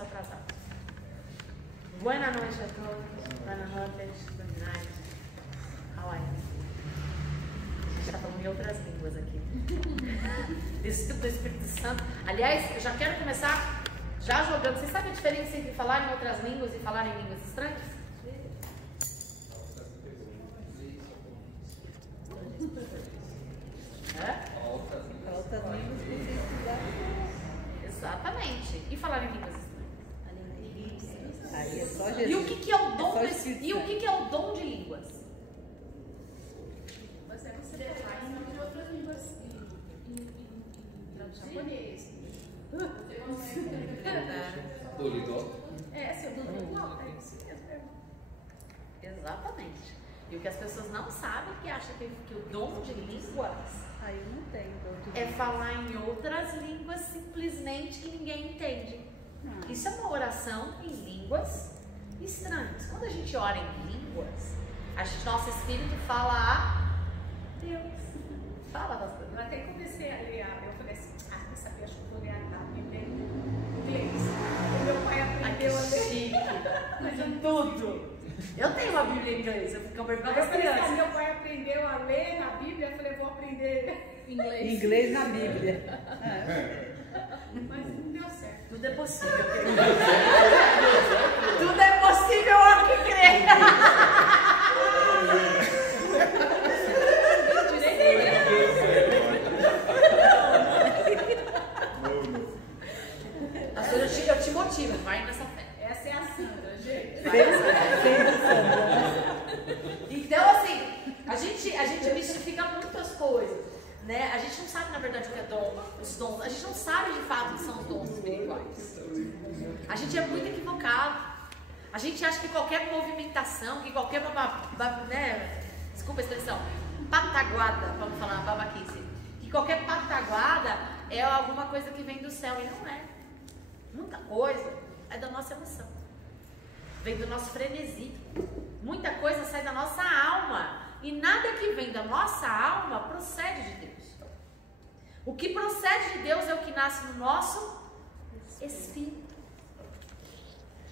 estamos atrasados. Buenas noches a todos. Buenas noches. Good night. How are you? A gente está falando em outras línguas aqui. Discípulo do Espírito Santo. Aliás, eu já quero começar já jogando. Vocês sabem a diferença entre falar em outras línguas e falar em línguas estranhas? Outras línguas que você estudar. Exatamente. E falar em línguas estranhas? Aí é só Jesus. E o que é o dom É e o que é o dom de línguas? Mas é você falar em outras línguas, em japonês. Poliglota. Seu poliglota, é isso mesmo. Exatamente. E o que as pessoas não sabem que acham que o dom de línguas Aí não tem dom de é falar em outras línguas simplesmente que ninguém entende. Isso é uma oração em línguas estranhas. Quando a gente ora em línguas, nosso espírito fala a Deus. Fala, pastor. Eu até comecei a ler, eu falei assim, não sabia, acho que vou ler a Bíblia em inglês. O meu pai aprendeu a ler. Chique. Tudo. Eu tenho uma Bíblia em inglês, eu fico perguntando Eu às falei assim, crianças. meu pai aprendeu a ler na Bíblia, eu falei, vou aprender inglês. Inglês na Bíblia. Mas não deu certo. Tudo é possível. Tudo é possível ao que crê. Eu te motivo, vai nessa fé. Essa é a Sandra, gente. Então, assim, a gente mistifica muitas coisas, né? A gente não sabe, na verdade, o que é dom, os dons. A gente não sabe, de fato, o que são os dons espirituais. A gente é muito equivocado. A gente acha que qualquer movimentação, que qualquer, né? Desculpa a expressão, pataguada, vamos falar uma babaquice, que qualquer pataguada é alguma coisa que vem do céu, e não é. Muita coisa é da nossa emoção, vem do nosso frenesi. Muita coisa sai da nossa alma, e nada que vem da nossa alma procede de Deus. O que procede de Deus é o que nasce no nosso espírito.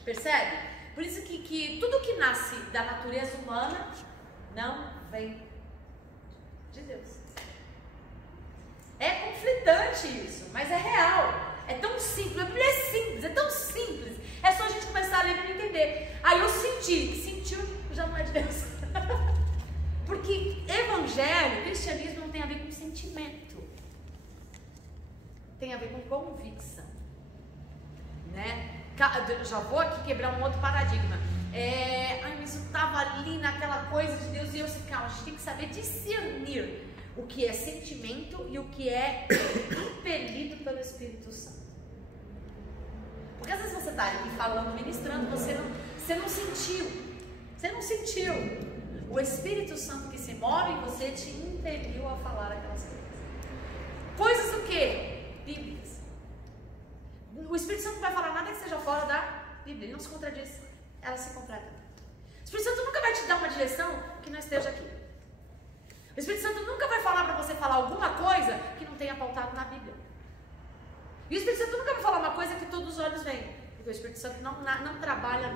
Percebe? Por isso que tudo que nasce da natureza humana não vem de Deus. É conflitante isso, mas é real. É tão simples, a Bíblia é simples, é tão simples. É só a gente começar a ler para entender. Aí eu sentiu, já não é de Deus. Porque evangelho, cristianismo não tem a ver com sentimento. Tem a ver com convicção. Né? Já vou aqui quebrar um outro paradigma. Mas eu estava ali naquela coisa de Deus e eu disse, calma, a gente tem que saber discernir o que é sentimento e o que é impelido pelo Espírito Santo. Porque às vezes você está ali falando, ministrando, você não sentiu. O Espírito Santo que se move em você te impeliu a falar aquelas coisas. Coisas o quê? Bíblicas. O Espírito Santo não vai falar nada que seja fora da Bíblia, ele não se contradiz, ela se completa. O Espírito Santo nunca vai te dar uma direção que não esteja aqui. O Espírito Santo nunca vai falar para você falar alguma coisa que não tenha pautado na Bíblia. E o Espírito Santo nunca vai falar uma coisa que todos os olhos veem. Porque o Espírito Santo não trabalha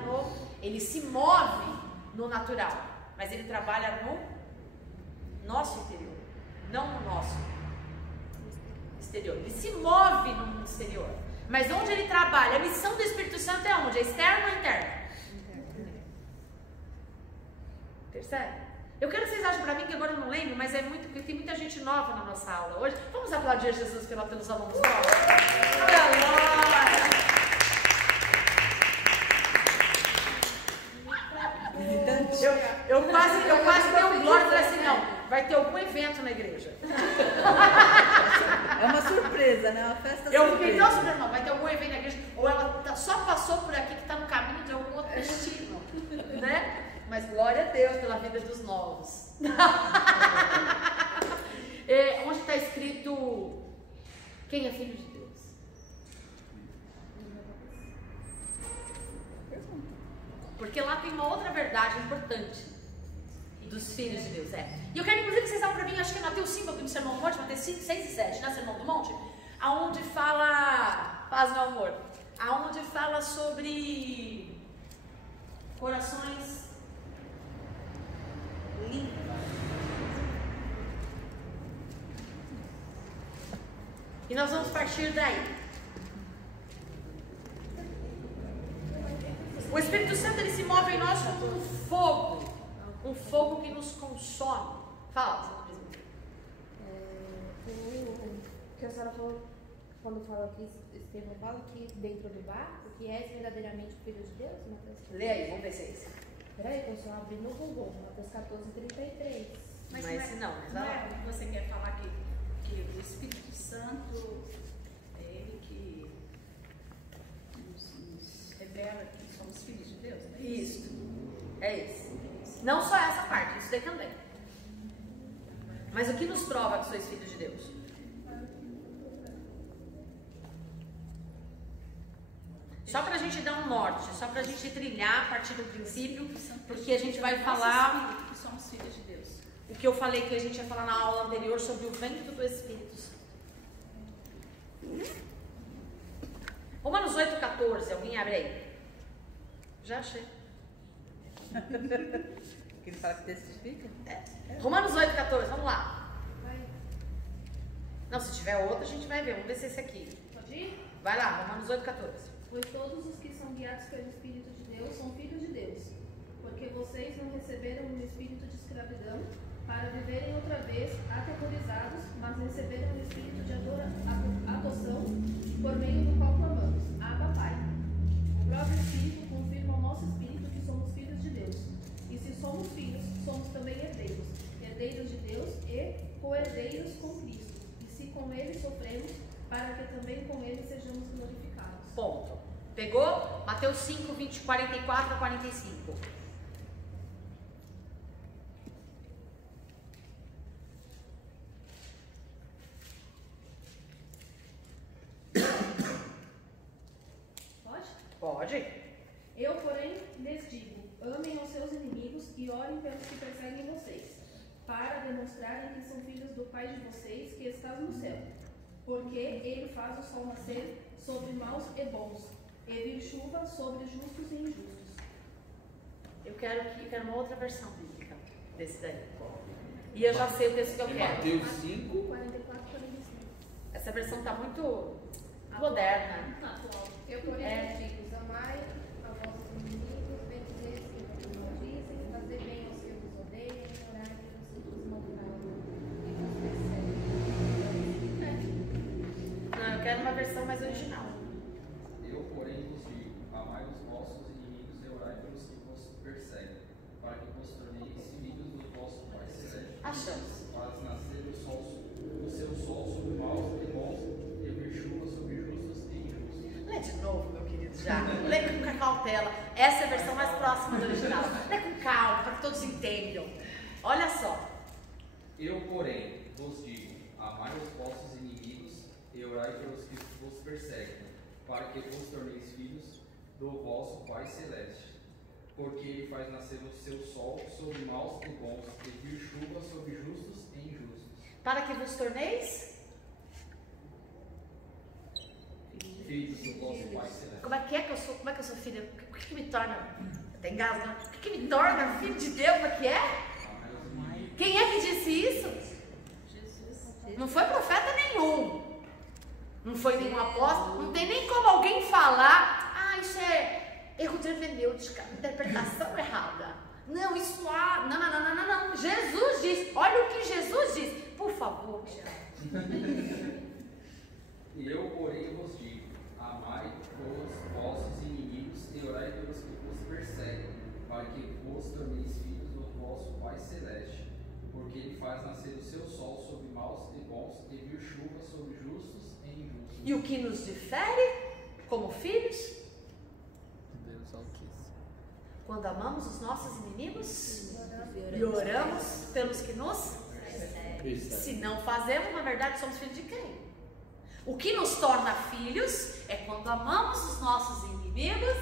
ele se move no natural, mas ele trabalha no nosso interior, não no nosso exterior. Ele se move no mundo exterior. Mas onde ele trabalha, a missão do Espírito Santo é onde? É externa ou interna? Percebe? Eu quero que vocês achem pra mim, que agora eu não lembro, mas tem muita gente nova na nossa aula hoje. Vamos aplaudir a Jesus pelos alunos novos? Eu quase dei um glória e falei assim, não, vai ter algum evento na igreja. É uma surpresa, né? Uma festa Eu surpresa. fiquei tão surpresa, não, vai ter algum evento na igreja, ou ela só passou por aqui que está no caminho de algum outro destino, né? Mas glória a Deus pela vida dos novos. Onde está escrito quem é filho de Deus? Porque lá tem uma outra verdade importante dos filhos de Deus. E eu quero inclusive que vocês abram para mim, acho que é Mateus 5, aqui no Sermão do Monte, Mateus 5, 6 e 7, né? Sermão do Monte, aonde fala paz no amor. aonde fala sobre corações limpos. E nós vamos partir daí. O Espírito Santo, ele se move em nós como um fogo que nos consome. Fala. O que a senhora falou quando fala que Estevão fala que dentro do barco, que és verdadeiramente o Filho de Deus, Mateus? Lê aí, vamos ver se é isso. Peraí, eu só abri no Google, Mateus 14:33. Mas não não é o que você quer falar que o Espírito Santo é ele que nos revela que somos filhos de Deus, não é isso? Isso. É isso. Não só essa parte, isso daí também. Mas o que nos prova que sois filhos de Deus? Só pra gente dar um norte, só pra gente trilhar a partir do princípio, porque a gente vai falar que somos filhos de Deus. o que eu falei que a gente ia falar na aula anterior sobre o vento do Espírito Santo. Romanos 8,14, alguém abre aí? Já achei. Que ele fala que testifica? Romanos 8,14, vamos lá. Não, se tiver outra a gente vai ver, vamos ver se é esse aqui. Pode ir? Vai lá, Romanos 8,14. Pois todos os que são guiados pelo Espírito de Deus são filhos de Deus. Porque vocês não receberam um espírito de escravidão para viverem outra vez aterrorizados, mas receberam um espírito de adoção, por meio do qual clamamos, Abba, Pai. O próprio Espírito confirma ao nosso espírito que somos filhos de Deus. E se somos filhos, somos também herdeiros, herdeiros de Deus e co-herdeiros com Cristo. E se com Ele sofremos, para que também com Ele sejamos glorificados. Ponto. Pegou? Mateus 5, 44 a 45. Pode? Pode. Eu, porém, lhes digo, amem aos seus inimigos e orem pelos que perseguem vocês, para demonstrarem que são filhos do Pai de vocês que está no céu. Porque Ele faz o sol nascer sobre maus e bons, e vir chuva sobre justos e injustos. Eu quero uma outra versão bíblica desse daí. E eu já sei o texto que eu quero. Mateus 5. 44, 45. Essa versão está muito moderna. Atual. Eu, porém, digo, amai a vossos inimigos, bendizei os que vos maldizem, fazer bem aos que vos odeiam, orai pelos que vos maltratam e vos perseguem. Não, eu quero uma versão mais original. Eu, porém, vos digo, amai os vossos inimigos e orai pelos que vos perseguem, para que vos torneis filhos do vosso Pai Celeste. Achamos. Faz nascer o seu sol sobre maus e bons, e vir chuva sobre justos e injustos. Lê de novo, meu querido, já. Lê com cautela. Essa é a versão mais próxima do original. Lê com calma, para que todos entendam. Olha só. Eu, porém, vos digo, amai os vossos inimigos e orai pelos que vos perseguem, para que vos torneis filhos do vosso Pai Celeste. Porque Ele faz nascer o seu sol sobre maus e bons, e vir chuva sobre justos e injustos. Para que vos torneis? Filhos do vosso Pai Celeste. Como é que eu sou? Como é que eu sou filha? O que me torna? Tem engasgo? O que me torna filho de Deus? Como é que é? Amai os inimigos. Quem é que disse isso? Jesus. Não foi profeta nenhum. Não foi nenhum apóstolo. Não tem nem como alguém falar. Ah, isso é erro de hermenêutica, interpretação errada. Não, isso há. Não. Jesus diz. Olha o que Jesus diz. Por favor, Tiago. E eu, porém, vos digo, amai os vossos inimigos e orai pelos que vos perseguem, para que vos torneis filhos do vosso Pai Celeste. Porque Ele faz nascer o seu sol sobre maus e bons, e vir chuva sobre justos e injustos. E o que nos difere como filhos? Deus Altíssimo. Quando amamos os nossos inimigos e oramos pelos que nos. Se não fazemos, na verdade, somos filhos de quem? O que nos torna filhos é quando amamos os nossos inimigos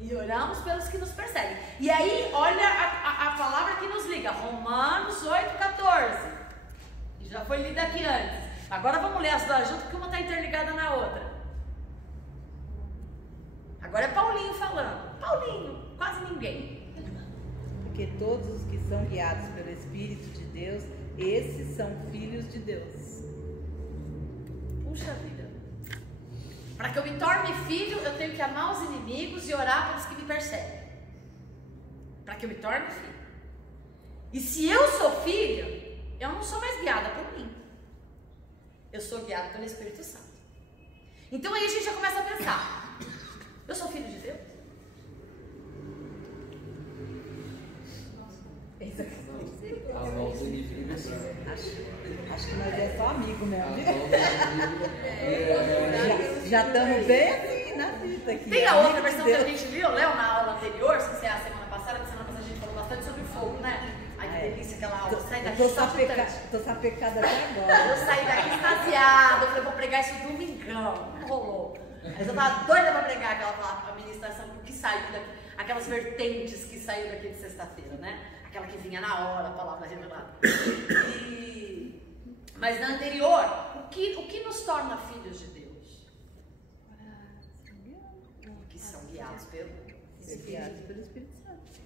e oramos pelos que nos perseguem. E aí, olha a palavra que nos liga, Romanos 8,14. Já foi lida aqui antes. Agora vamos ler as duas juntas, porque uma está interligada na outra. Agora é Paulinho falando. Paulinho, quase ninguém. Porque todos os que são guiados pelo Espírito de Deus, esses são filhos de Deus. Puxa vida. Para que eu me torne filho, eu tenho que amar os inimigos e orar pelos que me perseguem. Para que eu me torne filho. E se eu sou filha, eu não sou mais guiada por mim. Eu sou guiada pelo Espírito Santo. Então aí a gente já começa a pensar. Eu sou filho de Deus? Amar os inimigos. Acho que nós é só amigo mesmo. Já estamos bem assim na fita aqui. Tem a outra versão que a gente viu, Léo, na aula anterior, se você é a semana passada a gente falou bastante sobre fogo, né? Ai, que delícia aquela aula. Sai daqui, tô sapecada até agora. Eu saí daqui extasiada, eu falei, vou pregar isso domingão. Não rolou. Mas eu tava doida pra pregar aquela ministração que saiu daqui, aquelas vertentes que saíram daqui de sexta-feira, né? Aquela que vinha na hora, a palavra revelada. Mas na anterior, o que nos torna filhos de Deus? Que são guiados pelo Espírito Santo.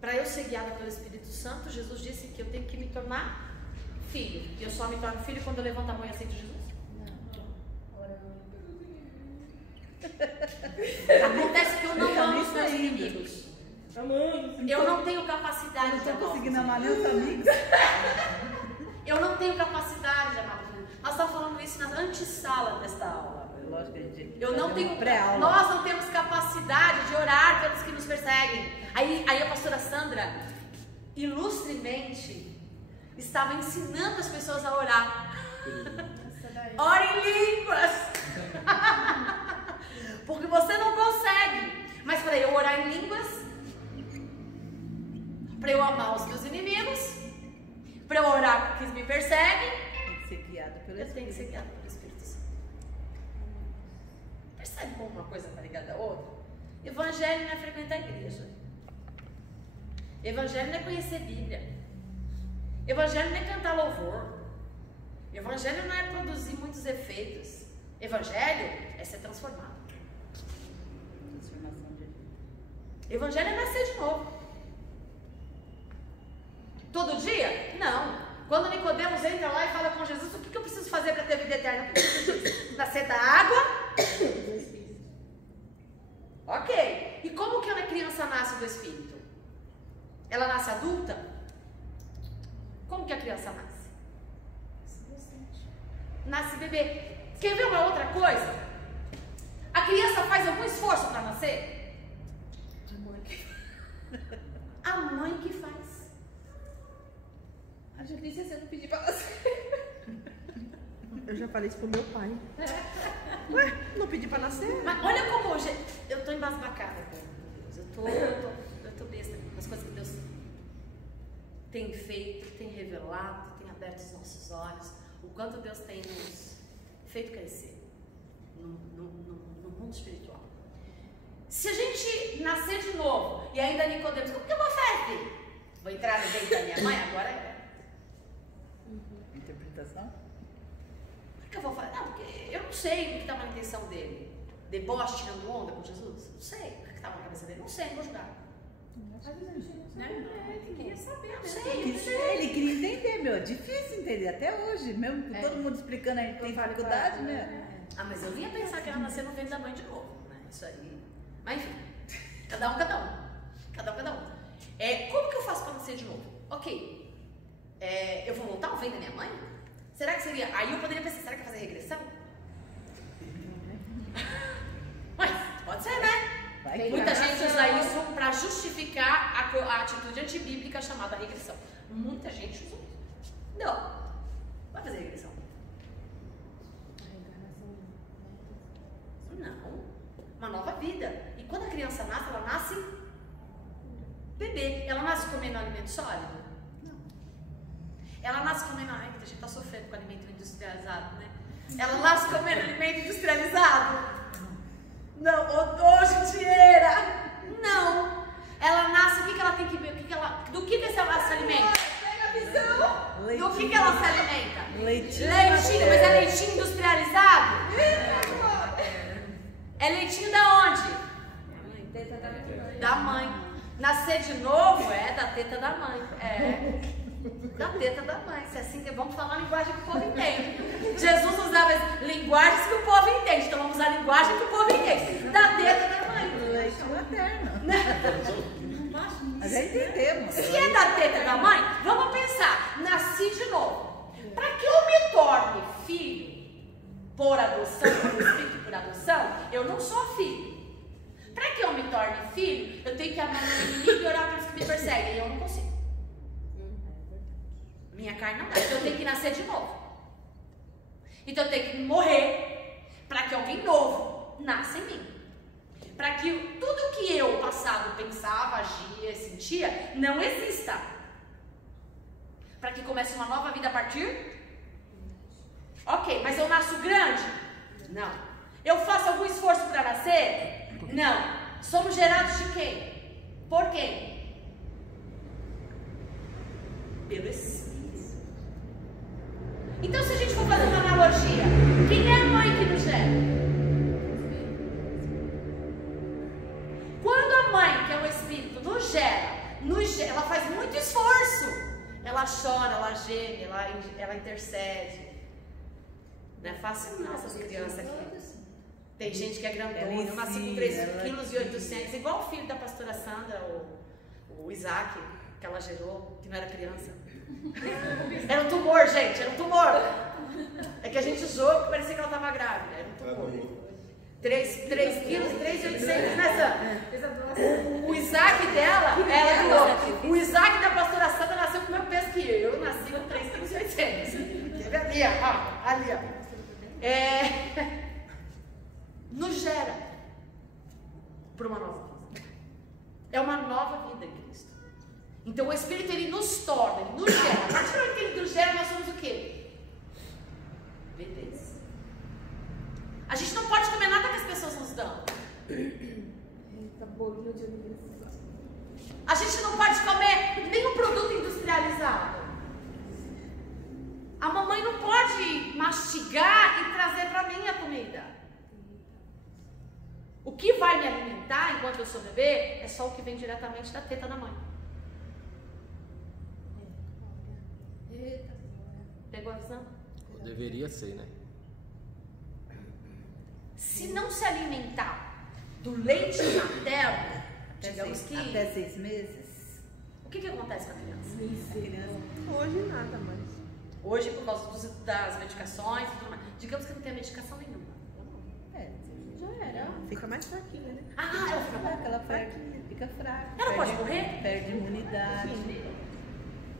Para eu ser guiada pelo Espírito Santo, Jesus disse que eu tenho que me tornar filho. E eu só me torno filho quando eu levanto a mão e aceito Jesus? Acontece que eu não amo os meus inimigos. Eu não tenho capacidade de amar. Eu não estou conseguindo amar meus amigos. Eu não tenho capacidade de amar meus amigos. Nós estamos falando isso na antessala desta aula. Lógico, gente. Eu não tenho pré-aula. Nós não temos capacidade de orar pelos que nos perseguem. Aí a pastora Sandra, ilustremente, estava ensinando as pessoas a orar. Ore em línguas. Porque você não consegue. Mas para eu orar em línguas, para eu amar os meus inimigos, para eu orar por que me perseguem, tem que ser guiado pelo eu tenho que ser guiado pelo Espírito Santo. Percebe como uma coisa está ligada à outra? Evangelho não é frequentar a igreja. Evangelho não é conhecer Bíblia. Evangelho não é cantar louvor. Evangelho não é produzir muitos efeitos. Evangelho é ser transformado. Transformação de vida. Evangelho é nascer de novo. Todo dia? Não. Quando Nicodemos entra lá e fala com Jesus, o que eu preciso fazer para ter vida eterna? Nascer da água? Ok. E como que uma criança nasce do Espírito? Ela nasce adulta? Como que a criança nasce? Nasce bebê. Quer ver uma outra coisa? A criança faz algum esforço para nascer? A mãe que faz. A Julícia, você não pediu pra nascer. Eu já falei isso pro meu pai. Ué, não pedi pra nascer? Mas olha como hoje eu tô embasbacada com Deus. Eu tô besta com as coisas que Deus tem feito, tem revelado, tem aberto os nossos olhos. O quanto Deus tem nos feito crescer no mundo espiritual. Se a gente nascer de novo e ainda Nicodemos, como que eu vou fazer? Vou entrar no peito da minha mãe? Agora é. Interpretação? O que eu vou fazer? Não, porque eu não sei o que estava na intenção dele. Deboche tirando onda com Jesus? Não sei o que estava na cabeça dele. Não sei, não vou julgar. Ele queria saber, Não né? sei. Ele queria entender, meu. É difícil entender até hoje. Mesmo com todo mundo explicando, a gente tem dificuldade, né? Ah, mas eu ia pensar que ela nasceu no ventre da mãe de novo, né? Isso aí. Mas enfim, cada um. Como que eu faço para nascer de novo? Ok. Eu vou voltar ao ventre da minha mãe? Será que seria? Aí eu poderia pensar, será que fazer regressão? Mas pode ser, né? Muita gente usa isso para justificar a atitude antibíblica chamada regressão. Muita gente usa isso. Não. Vai fazer regressão. Não. Uma nova vida. E quando a criança nasce, ela nasce bebê. Ela nasce comendo alimento sólido? Não. Ela nasce comendo... Ai, a gente tá sofrendo com alimento industrializado, né? Ela nasce comendo alimento industrializado? Não. Judieira! Não. Ela nasce, o que ela tem que ver? Do que ela se alimenta? Pega a visão! Do que ela se alimenta? Leitinho. Leitinho, mas é leitinho industrializado? É leitinho da onde? Da mãe. Nascer de novo é da teta da mãe. É. Da teta da mãe. Se é assim que vamos falar a linguagem que o povo entende. Jesus usava linguagens que o povo entende. Então vamos usar a linguagem que o povo entende. Da teta da mãe. Leite materno. Mas já entendemos. Se é da teta da mãe, vamos pensar. Nasci de novo. Para que eu me torne filho por adoção, por espírito por adoção, eu não sou filho. Para que eu me torne filho, eu tenho que amar meu inimigo e orar pelos que me perseguem. E eu não consigo. Minha carne não dá. Então eu tenho que nascer de novo. Então eu tenho que morrer para que alguém novo nasça em mim. Para que tudo que eu, passado, pensava, agia, sentia, não exista. Para que comece uma nova vida a partir? Ok, mas eu nasço grande? Não. Eu faço algum esforço para nascer? Não. Somos gerados de quem? Por quem? Pelo Espírito. Então, se a gente for fazer uma analogia, quem é a mãe que nos gera? Quando a mãe, que é o Espírito, nos gera, ela faz muito esforço. Ela chora, ela geme, ela intercede. Não é fácil não, essas crianças aqui. Tem gente que é grandona, eu nasci com 3,8 kg, igual o filho da pastora Sandra, o Isaac, que ela gerou, que não era criança. Era um tumor, gente, era um tumor. É que a gente zoou que parecia que ela estava grávida, era um tumor. 3 quilos e 3,800, né, Sandra? O Isaac dela, o Isaac da pastora Sandra nasceu com o mesmo peso que eu nasci com 3,8 kg. Ali, ó, ali, ó. Nos gera para uma nova vida. É uma nova vida em Cristo. Então o Espírito, ele nos torna, ele nos gera. A partir do momento que ele nos gera, nós somos o quê? Bebês. A gente não pode comer nada que as pessoas nos dão. A gente não pode comer nenhum produto industrializado. A mamãe não pode mastigar e trazer para mim a comida. O que vai me alimentar enquanto eu sou bebê é só o que vem diretamente da teta da mãe. Pegou a visão? Deveria ser, né? Se não se alimentar do leite materno, digamos que... Até 6 meses. O que acontece com a criança? Hoje nada mais. Hoje, por causa das medicações e tudo mais. Digamos que não tem medicação nenhuma. Já era. Fica mais fraquinha, né? Ah, ela fica Fraca, ela fica fraca. Ela pode morrer? Perde imunidade.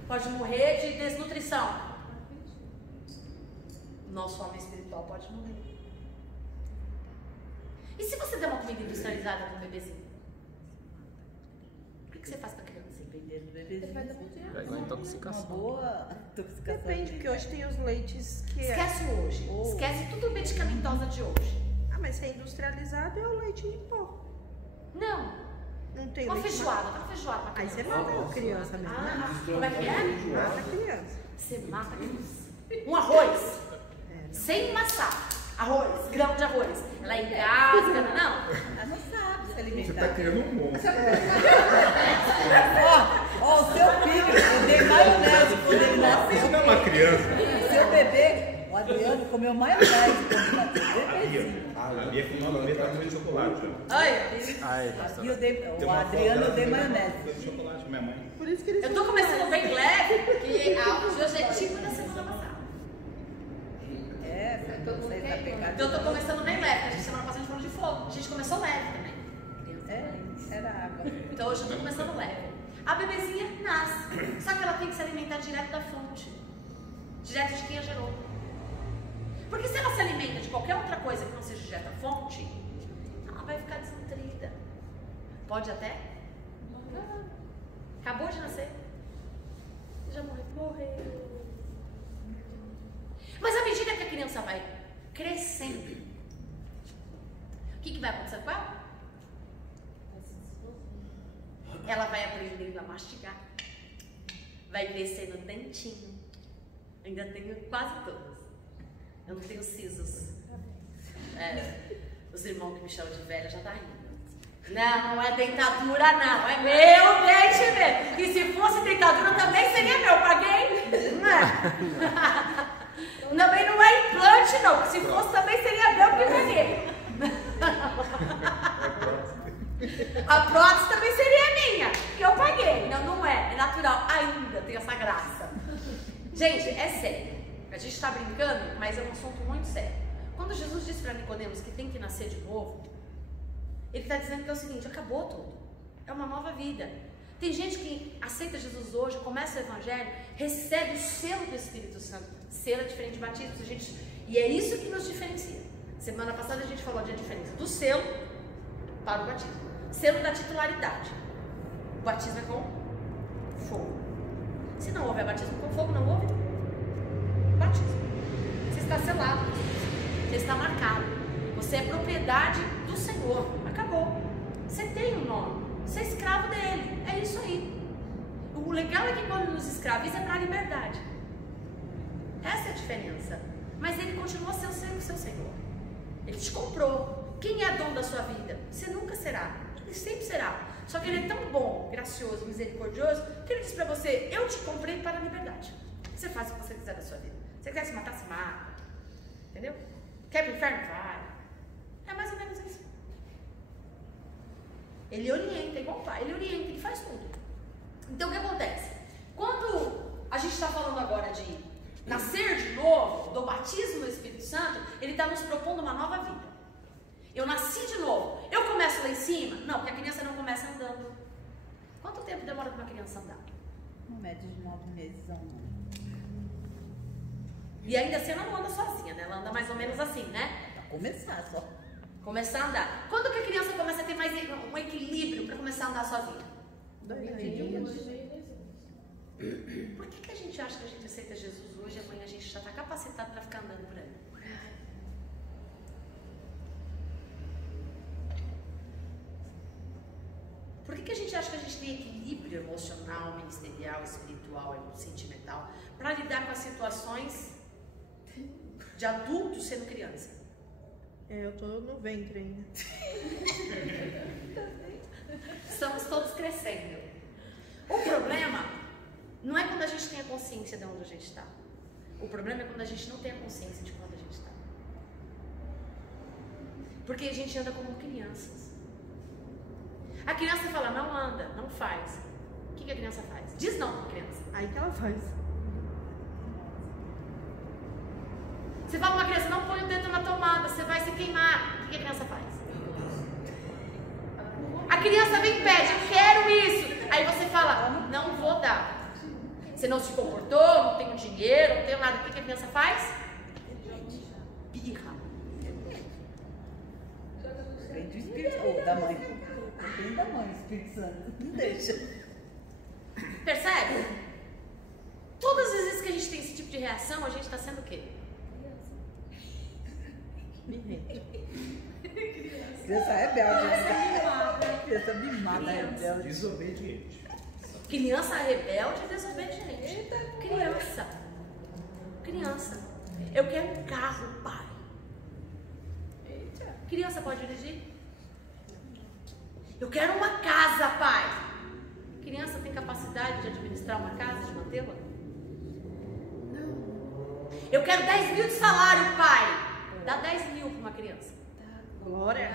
Pode morrer de desnutrição. Nosso homem espiritual pode morrer. E se você der uma comida industrializada para um bebezinho? O que você faz para a criança? Dependendo do bebezinho. Pega uma intoxicação. Uma boa intoxicação. Depende, porque hoje tem os leites que Esquece o hoje. Esquece tudo medicamentosa de hoje. Ah, mas se é industrializado é o leite em pó. Não. Não tem Uma leite feijoada. Dá uma feijoada pra Aí criança. você mata a criança mesmo. Como é que é? Mata a criança. Você mata a criança. Um arroz. Sem massar. Arroz. Grão de arroz. Ela engasga, não? Ela não sabe se alimentar. Você tá criando um monstro. Ó, o seu filho, eu dei maionese quando ele nasceu. Isso não é uma criança. Seu bebê, o Adriano, comeu maionese quando nasceu. A Bia fumando, a Bia tá comendo chocolate. Oi. Ai, E o Adriano eu dei maionese. Chocolate, minha mãe. Por isso que eles Eu tô começando bem leve, porque o objetivo da semana passada. Você tá pecado. Então eu tô começando bem leve, porque a semana passada a gente falou de fogo. A gente começou leve também. Era água. Então hoje eu tô começando leve. A bebezinha nasce, só que ela tem que se alimentar direto da fonte. Direto de quem a gerou. Porque se ela se alimenta de qualquer outra coisa que não seja direto da fonte, ela vai ficar desnutrida. Pode até? Acabou de nascer. Já morreu. Mas à medida que a criança vai crescendo, o que vai acontecer com ela? Ela vai aprendendo a mastigar. Vai crescendo dentinho. Ainda tenho quase todos. Eu não tenho sisos. Os irmãos que me chamam de velha já tá rindo. Não é dentadura, não. É meu dente mesmo. E se fosse dentadura, também seria meu. Paguei. Não é? Também não é implante, não. Se fosse, também seria meu, porque paguei. A prótese também seria minha, que eu paguei. Não, não é. É natural. Ainda tem essa graça. Gente, é sério. A gente está brincando, mas é um assunto muito sério. Quando Jesus disse para Nicodemos que tem que nascer de novo, ele está dizendo que é o seguinte: acabou tudo. É uma nova vida. Tem gente que aceita Jesus hoje, começa o evangelho, recebe o selo do Espírito Santo. Selo é diferente de batismo. E é isso que nos diferencia. Semana passada a gente falou da diferença do selo para o batismo. Selo da titularidade. O batismo é com fogo. Se não houver batismo com fogo, não houve batismo. Você está selado. Você está marcado. Você é propriedade do Senhor. Acabou. Você tem um nome. Você é escravo dele. É isso aí. O legal é que quando nos escraviza é para a liberdade. Essa é a diferença. Mas ele continua sendo o seu Senhor. Ele te comprou. Quem é dono da sua vida? Você nunca será. Ele sempre será. Só que ele é tão bom, gracioso, misericordioso, que ele diz para você: eu te comprei para a liberdade. Você faz o que você quiser da sua vida. Se você quer se matar, se mata. Entendeu? Quer ir pro inferno? Vai. É mais ou menos isso. Ele orienta, igual o pai. Ele orienta, ele faz tudo. Então o que acontece? Quando a gente está falando agora de nascer de novo, do batismo do Espírito Santo, ele está nos propondo uma nova vida. Eu nasci de novo. Eu começo lá em cima? Não, porque a criança não começa andando. Quanto tempo demora para uma criança andar? Uma média de 9 meses a 1 ano. E ainda assim ela não anda sozinha, né? Ela anda mais ou menos assim, né? Pra começar só. Começar a andar. Quando que a criança começa a ter mais um equilíbrio para começar a andar sozinha? Por que a gente acha que a gente aceita Jesus hoje e amanhã a gente já está capacitado para ficar andando por aí? Por que a gente acha que a gente tem equilíbrio emocional, ministerial, espiritual, sentimental para lidar com as situações de adultos sendo criança? Eu tô no ventre ainda. Estamos todos crescendo. O problema não é quando a gente tem a consciência de onde a gente está. O problema é quando a gente não tem a consciência de onde a gente está. Porque a gente anda como crianças. A criança fala: não anda, não faz. O que a criança faz? Diz não para a criança. Aí que ela faz. Você fala para uma criança: não põe o dedo na tomada, você vai se queimar. O que a criança faz? A criança vem e pede: eu quero isso. Aí você fala: não vou dar. Você não se comportou, não tenho dinheiro, não tenho nada. O que a criança faz? Birra. Vem do Espírito ou da mãe. Vem da mãe, Espírito Santo. Não deixa. Percebe? Todas as vezes que a gente tem esse tipo de reação, a gente está sendo o quê? Criança rebelde. Criança mimada, rebelde. Desobediente. Criança rebelde e desobediente. Criança. Eu quero um carro, pai. Criança pode dirigir? Eu quero uma casa, pai. Criança tem capacidade de administrar uma casa, de mantê-la? Não. Eu quero 10 mil de salário, pai. Dá 10 mil para uma criança. Glória.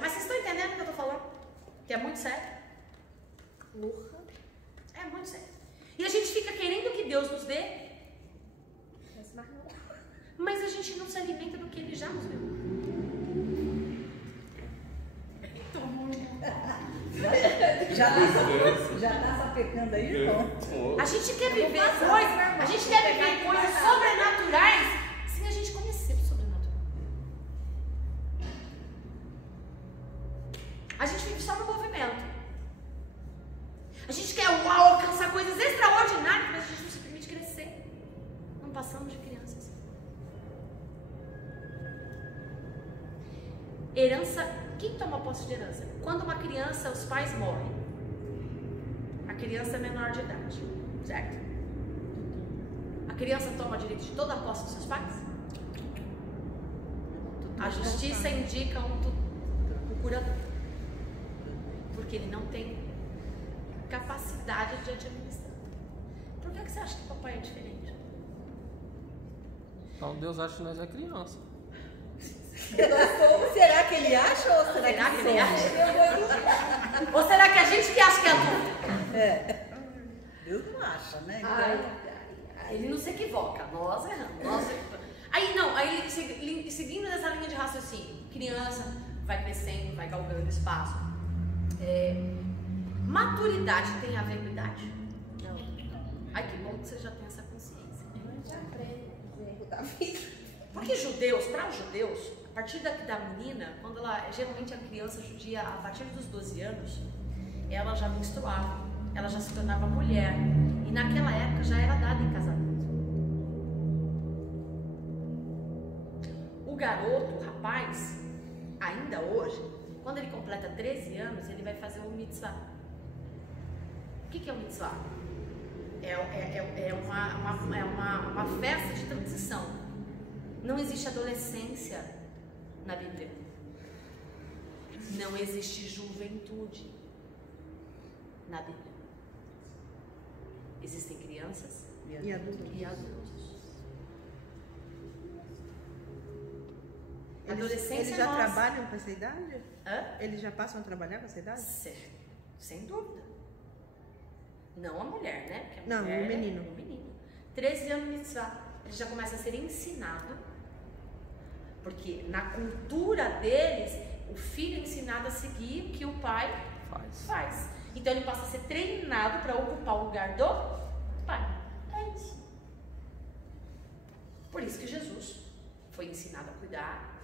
Mas vocês estão entendendo o que eu estou falando? Que é muito sério? É muito sério. E a gente fica querendo que Deus nos dê, mas a gente não se alimenta do que Ele já nos deu. Já tá sapecando aí, irmão? A gente quer viver coisas sobrenaturais sem a gente conhecer o sobrenatural. A gente vive só no movimento. A gente quer alcançar coisas extraordinárias, mas a gente não se permite crescer. Não passamos de crianças. Herança. Quem toma posse de herança? Quando uma criança, os pais morrem. A criança é menor de idade, certo? criança toma direito de toda a posse dos seus pais? A justiça indica um curador, porque ele não tem capacidade de administrar. Por que você acha que o papai é diferente? Então Deus acha que nós é criança. Será que ele acha ou será que ele acha? Ou será que a gente que acha que é adulto? Deus não acha, né? Então, Ele não se equivoca, nós erramos. Aí seguindo nessa linha de raciocínio, criança vai crescendo, vai galgando espaço. Maturidade tem a ver com idade? Não. Ai, que bom que você já tem essa consciência. Já aprende o erro da vida. Porque para os judeus, a partir da menina, quando geralmente a criança judia, a partir dos 12 anos, ela já menstruava, ela já se tornava mulher. E naquela época já era dada em casamento. O garoto, o rapaz, ainda hoje, quando ele completa 13 anos, ele vai fazer o mitzvah. O que é o mitzvah? É uma festa de transição. Não existe adolescência na Bíblia. Não existe juventude na Bíblia. Existem crianças E adultos. e adultos. Eles Adolescência já nossa. trabalham com essa idade? Hã? Eles já passam a trabalhar com essa idade? Sem dúvida. Não a mulher, né? Porque a Não, mulher o menino. É o menino. 13 anos mitzvah. Ele já começa a ser ensinado. Porque na cultura deles, o filho é ensinado a seguir o que o pai faz. Então ele passa a ser treinado para ocupar o lugar do pai. É isso. Por isso que Jesus foi ensinado a cuidar,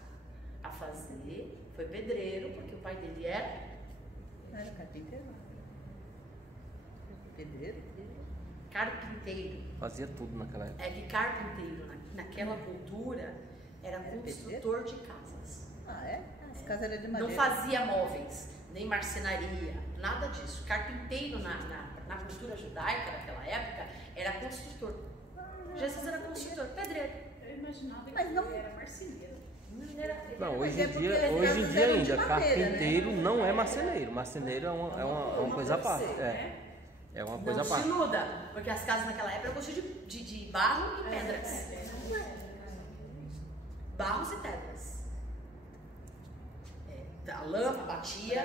a fazer, foi pedreiro, porque o pai dele era carpinteiro. Pedreiro? carpinteiro. Fazia tudo naquela época. É que carpinteiro, naquela cultura, era construtor de casas. As casas eram de madeira. Não fazia móveis, nem marcenaria, nada disso. Carpinteiro na cultura judaica daquela época era construtor. Jesus era construtor, pedreiro. Eu imaginava que Mas não- ele era marceneiro. Não, hoje é em porque dia, as hoje em casas dia eram de ainda, madeira, carpinteiro né? não é marceneiro. Marceneiro é uma coisa à parte. É uma coisa à Não parte. se iluda, porque as casas naquela época eram construídas de barro e pedras. Barros e pedras. A lama batia,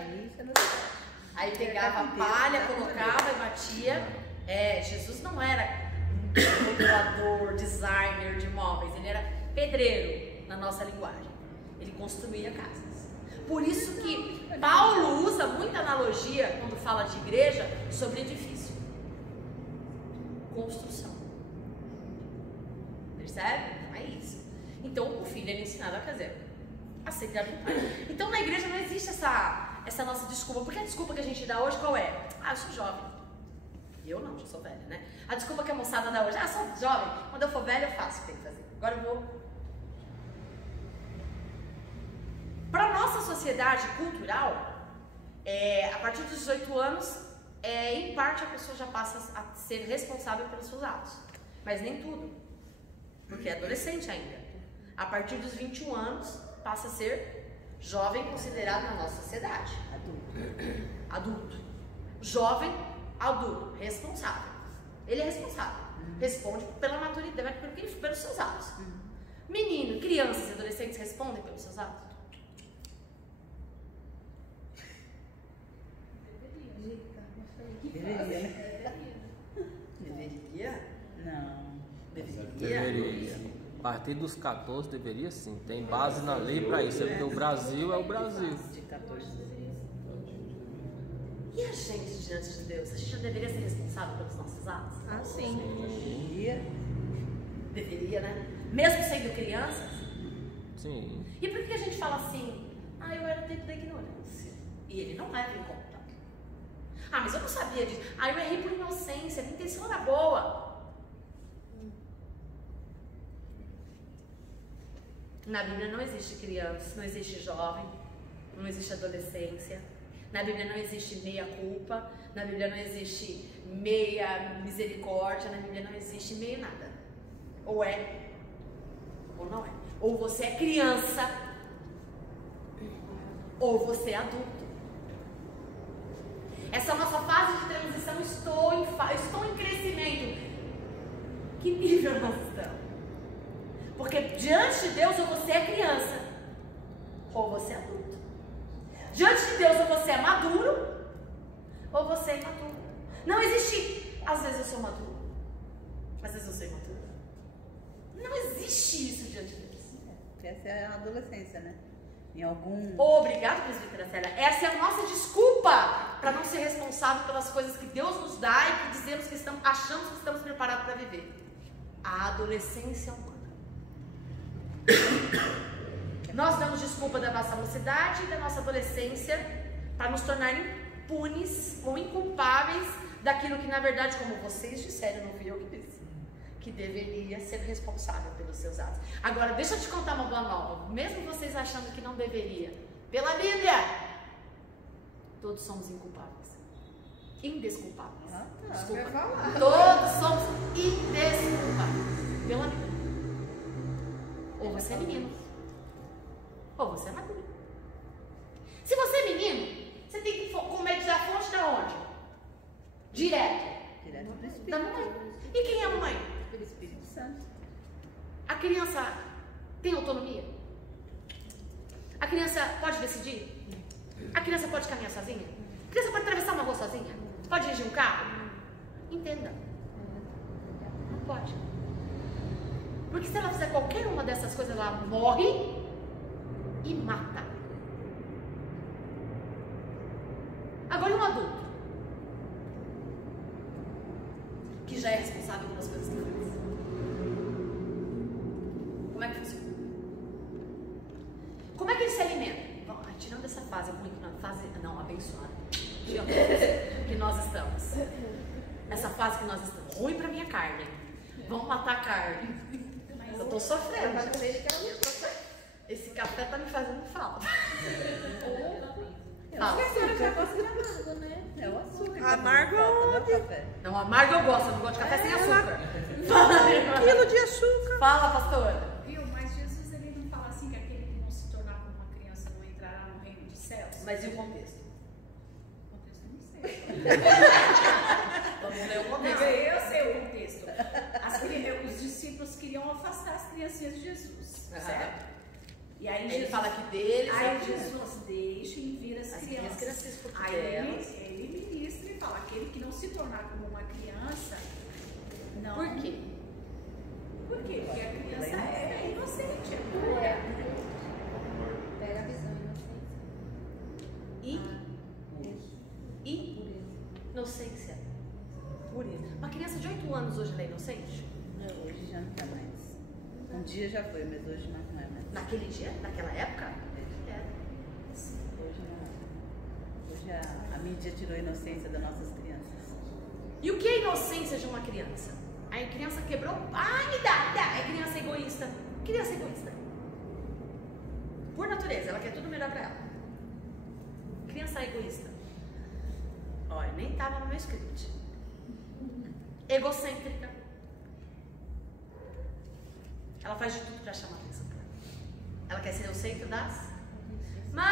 aí pegava a palha, colocava e batia. Jesus não era modelador, designer de móveis, ele era pedreiro na nossa linguagem. Ele construía casas. Por isso que Paulo usa muita analogia quando fala de igreja sobre edifício. Construção. Percebe? Então é isso. Então o filho é ensinado a fazer. A ser criado no pai. Então na igreja não existe essa nossa desculpa. Porque a desculpa que a gente dá hoje qual é? Eu sou jovem. Eu não, já sou velha, né? A desculpa que a moçada dá hoje, sou jovem, quando eu for velha eu faço o que tem que fazer. Agora eu vou. Para nossa sociedade cultural, a partir dos 18 anos, em parte a pessoa já passa a ser responsável pelos seus atos. Mas nem tudo. Porque é adolescente ainda. A partir dos 21 anos, passa a ser jovem considerado na nossa sociedade. Adulto. Jovem, adulto, responsável. Ele é responsável. Responde pela maturidade, pelos seus atos. Menino, crianças e adolescentes respondem pelos seus atos? Deveria, né? Deveria? Não. Deveria. A partir dos 14 deveria sim. Tem base na lei para isso. É porque o Brasil é o Brasil. De 14. E a gente diante de Deus? A gente já deveria ser responsável pelos nossos atos? Ah, sim. Deveria. Deveria, né? Mesmo sendo crianças? Sim. E por que a gente fala assim? Eu era o tempo da ignorância. E ele não leva em conta. Mas eu não sabia disso. Eu errei por inocência, minha intenção era boa. Na Bíblia não existe criança, não existe jovem, não existe adolescência. Na Bíblia não existe meia culpa, na Bíblia não existe meia misericórdia, na Bíblia não existe meio nada. Ou é, ou não é. Ou você é criança, ou você é adulto. Essa nossa fase de transição, estou em crescimento. Que nível nós estamos? Porque diante de Deus, ou você é criança, ou você é adulto. Diante de Deus, ou você é maduro, ou você é imaturo. Não existe, às vezes eu sou maduro, às vezes eu sou imaturo. Não existe isso diante de Deus. Essa é a adolescência, né? Em algum... Obrigado, presbítera Célia. Essa é a nossa desculpa para não ser responsável pelas coisas que Deus nos dá e que dizemos que achamos que estamos preparados para viver. A adolescência humana. Nós damos desculpa da nossa mocidade e da nossa adolescência para nos tornar impunes ou inculpáveis daquilo que, na verdade, como vocês disseram, não fui eu que disse, que deveria ser responsável pelos seus atos. Agora, deixa eu te contar uma boa nova. Mesmo vocês achando que não deveria, pela Bíblia, todos somos inculpáveis. Indesculpáveis. Desculpa. Todos somos indesculpáveis. Pela Bíblia. Ou você é menino, ou você é maduro. Se você é menino, você tem que comer da fonte da onde? Direto Direto do Espírito. da mãe. E quem é a mãe? Pelo Espírito Santo. A criança tem autonomia? A criança pode decidir? A criança pode caminhar sozinha? A criança pode atravessar uma rua sozinha? Pode dirigir um carro? Entenda. Não pode. Porque se ela fizer qualquer uma dessas coisas, ela morre e mata. Agora um adulto que já é responsável pelas coisas que faz. Como é que funciona? Como é que ele se alimenta? Bom, tirando essa fase ruim, abençoada, que nós estamos. Essa fase que nós estamos. Ruim pra minha carne. Vamos matar a carne. Eu tô sofrendo. Esse café tá me fazendo falta. Fala. É o açúcar. Amargo café. Não, amargo eu gosto, eu não gosto de café sem açúcar. quilo de açúcar. Fala, pastora. Viu? Mas Jesus ele não fala assim que aquele que não se tornar como uma criança não entrará no reino dos céus. Mas e o contexto? O contexto eu não sei. Vamos ler o Não, contexto. eu sei o contexto. Os discípulos queriam afastar as criancinhas de Jesus, certo? E aí Ele Jesus fala que deles. Aí Jesus deixem vir as crianças crianças. por Aí delas. ele ministra e fala: aquele que não se tornar como uma criança, não. Por quê? Por quê? Porque a criança é inocente, é pura. Pega a visão inocente. Inocência. Pureza. Uma criança de 8 anos hoje ela é inocente? Não, hoje já não tá mais. Um dia já foi, mas hoje não é mais. Naquele dia? Naquela época? É. Hoje não. Hoje a mídia tirou a inocência das nossas crianças. E o que é a inocência de uma criança? Aí a criança quebrou. Ai, me dá. É criança egoísta. Criança egoísta. Por natureza, ela quer tudo melhor pra ela. Criança egoísta. Olha, nem tava no meu script. Egocêntrica. Ela faz de tudo pra chamar a atenção. Ela quer ser o centro das... Mãe,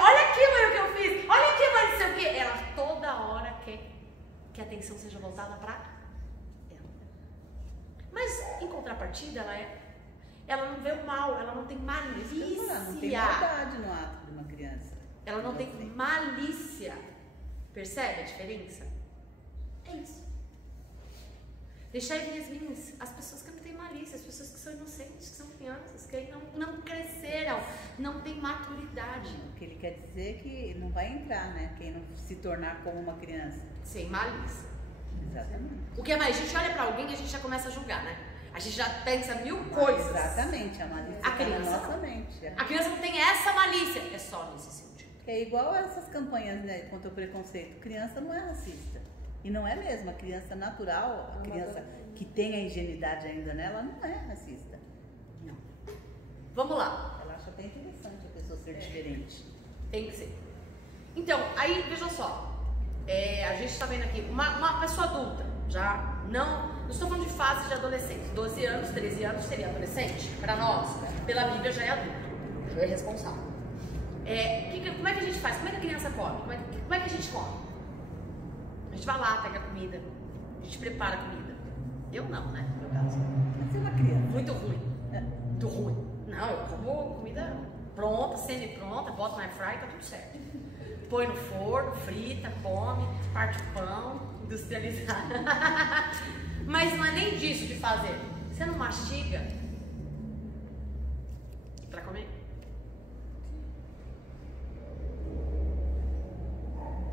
olha aqui, mãe, o que eu fiz. Olha aqui, mãe, não sei o quê. Ela toda hora quer que a atenção seja voltada pra ela. Mas, em contrapartida, ela não vê o mal, ela não tem malícia. Não tem maldade no ato de uma criança. Ela não tem malícia. Percebe a diferença? É isso. Deixar vir as minhas, as pessoas que não têm malícia, as pessoas que são inocentes, que são crianças, que não cresceram, não têm maturidade. O que ele quer dizer é que não vai entrar, né? Quem não se tornar como uma criança. Sem malícia. Exatamente. O que é mais? A gente olha pra alguém e a gente já começa a julgar, né? A gente já pensa 1000 coisas. Exatamente, a malícia A tá criança na nossa não. mente. A criança não tem essa malícia. É só nesse sentido. É igual a essas campanhas, né, contra o preconceito. Criança não é racista. E não é mesmo. A criança natural, a criança que tem a ingenuidade ainda nela, não é racista. Não. Vamos lá. Ela acha até interessante a pessoa ser diferente. Tem que ser. Então, aí, veja só. A gente está vendo aqui, uma pessoa adulta, Já não estou falando de fase de adolescente. 12 anos, 13 anos seria adolescente. Para nós, pela Bíblia já é adulto, já é responsável. Como é que a gente faz? Como é que a criança come? Como é que a gente come? A gente vai lá, pega a comida, a gente prepara a comida. Eu não, né? No meu caso. Você é uma criança. Muito ruim. Muito ruim. Não, eu como comida pronta, semi-pronta, boto na air fry, tá tudo certo. Põe no forno, frita, come, parte o pão, industrializar. Mas não é nem disso de fazer. Você não mastiga pra comer?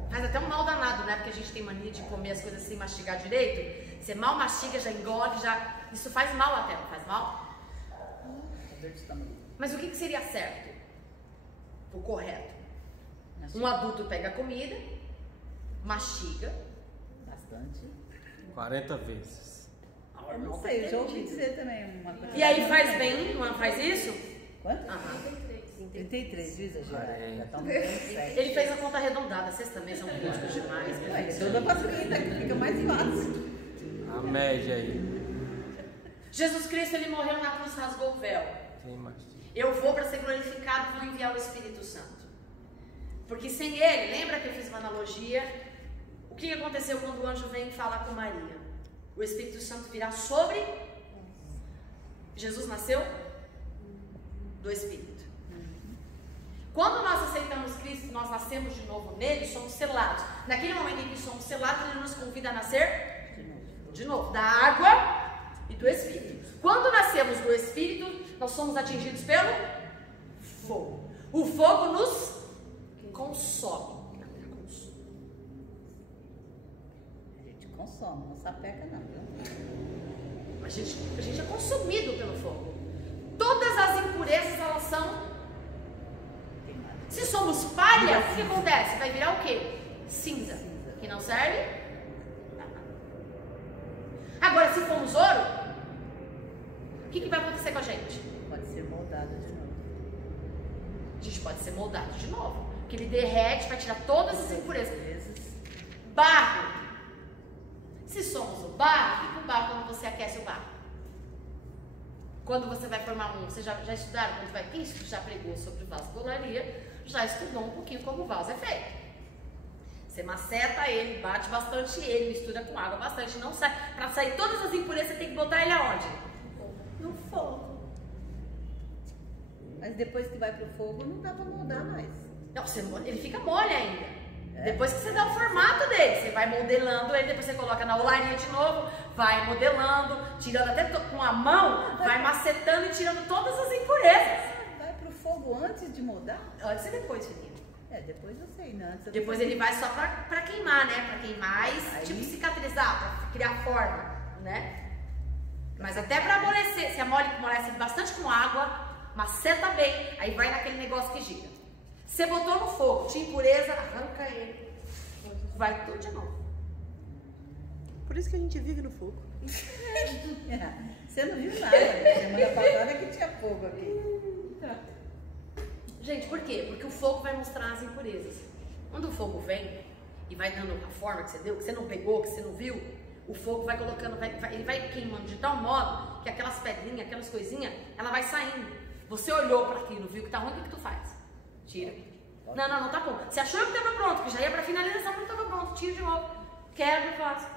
Faz até um mal danado, né? Porque a gente tem mania de comer as coisas sem mastigar direito. Você mal mastiga, já engole, já... Isso faz mal até, não faz mal? Mas o que seria certo? O correto? Um adulto pega a comida, mastiga. Bastante. 40 vezes. Eu não sei, eu já ouvi dizer também uma coisa. E aí faz bem, não faz isso? Quanto? 33, viu, exagerado? Já estão mudando 7. Ele fez a conta arredondada, vocês também são críticos demais. Ué, toda facilita, fica mais fácil. A média aí. Jesus Cristo, ele morreu na cruz, rasgou o véu. Tem mais. Eu vou para ser glorificado, vou enviar o Espírito Santo. Porque sem ele, lembra que eu fiz uma analogia? O que aconteceu quando o anjo vem e fala com Maria? O Espírito Santo virá sobre... Jesus nasceu do Espírito. Quando nós aceitamos Cristo, nós nascemos de novo nele, somos selados. Naquele momento em que somos selados, ele nos convida a nascer de novo, da água e do Espírito. Quando nascemos do Espírito, nós somos atingidos pelo fogo. O fogo nos consome. A gente consome, não sapeca não, viu? A gente é consumido pelo fogo. Todas as impurezas, elas são... Se somos palha, o que acontece? Vai virar o quê? Cinza. Que não serve? Agora, se formos ouro, o que vai acontecer com a gente? Pode ser moldado de novo. A gente pode ser moldado de novo. Porque ele derrete, vai tirar todas as impurezas. Barro. Se somos o barro, o que o barro quando você aquece o barro? Quando você vai formar um... Vocês já estudaram? Quando vai, quem já pregou sobre vascularia, já estudou um pouquinho como o vaso é feito. Você maceta ele, bate bastante ele, mistura com água bastante, não sai. Para sair todas as impurezas, você tem que botar ele aonde? No fogo. Mas depois que vai pro fogo, não dá pra moldar mais. Não, ele fica mole ainda. Depois que você dá o formato dele, você vai modelando ele, depois você coloca na olaria de novo, vai modelando, tirando até com a mão, vai macetando e tirando todas as impurezas. Vai pro fogo antes de moldar? Antes e depois, filhinha. Depois eu sei, né? Antes eu depois ele vai só pra queimar, né? Pra queimar e tipo cicatrizar, pra criar forma, né? Mas até pra amolecer, se amolece bastante com água, maceta bem, aí vai naquele negócio que gira. Você botou no fogo, tinha impureza, arranca ele. Vai tudo de novo. Por isso que a gente vive no fogo. Você não viu nada. Semana passada que tinha fogo aqui. Gente, por quê? Porque o fogo vai mostrar as impurezas. Quando o fogo vem e vai dando a forma que você deu, que você não pegou, que você não viu, o fogo vai colocando, ele vai queimando de tal modo que aquelas pedrinhas, aquelas coisinhas, ela vai saindo. Você olhou para aquilo, viu que tá ruim, o que tu faz? Tira. Não tá bom. Você achou que estava pronto, que já ia para finalização, não estava pronto. Tira de novo. Quebra e faz.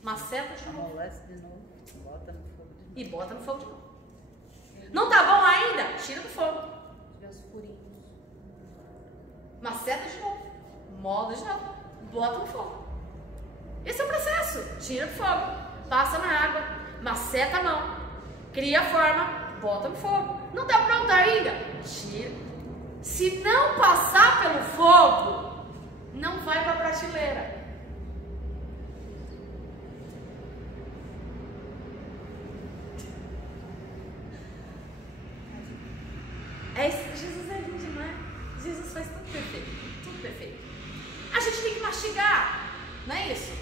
Maceta de novo. Amolece de novo. Bota no fogo de novo. E bota no fogo de novo. Não tá bom ainda? Tira do fogo. Tiver os furinhos. Maceta de novo. Molda de novo. Bota no fogo. Esse é o processo. Tira do fogo. Passa na água. Maceta a mão. Cria a forma. Bota no fogo. Não tá pronto ainda? Tira. Se não passar pelo fogo, não vai para a prateleira. Jesus é lindo demais. Jesus faz tudo perfeito. Tudo perfeito. A gente tem que mastigar. Não é isso?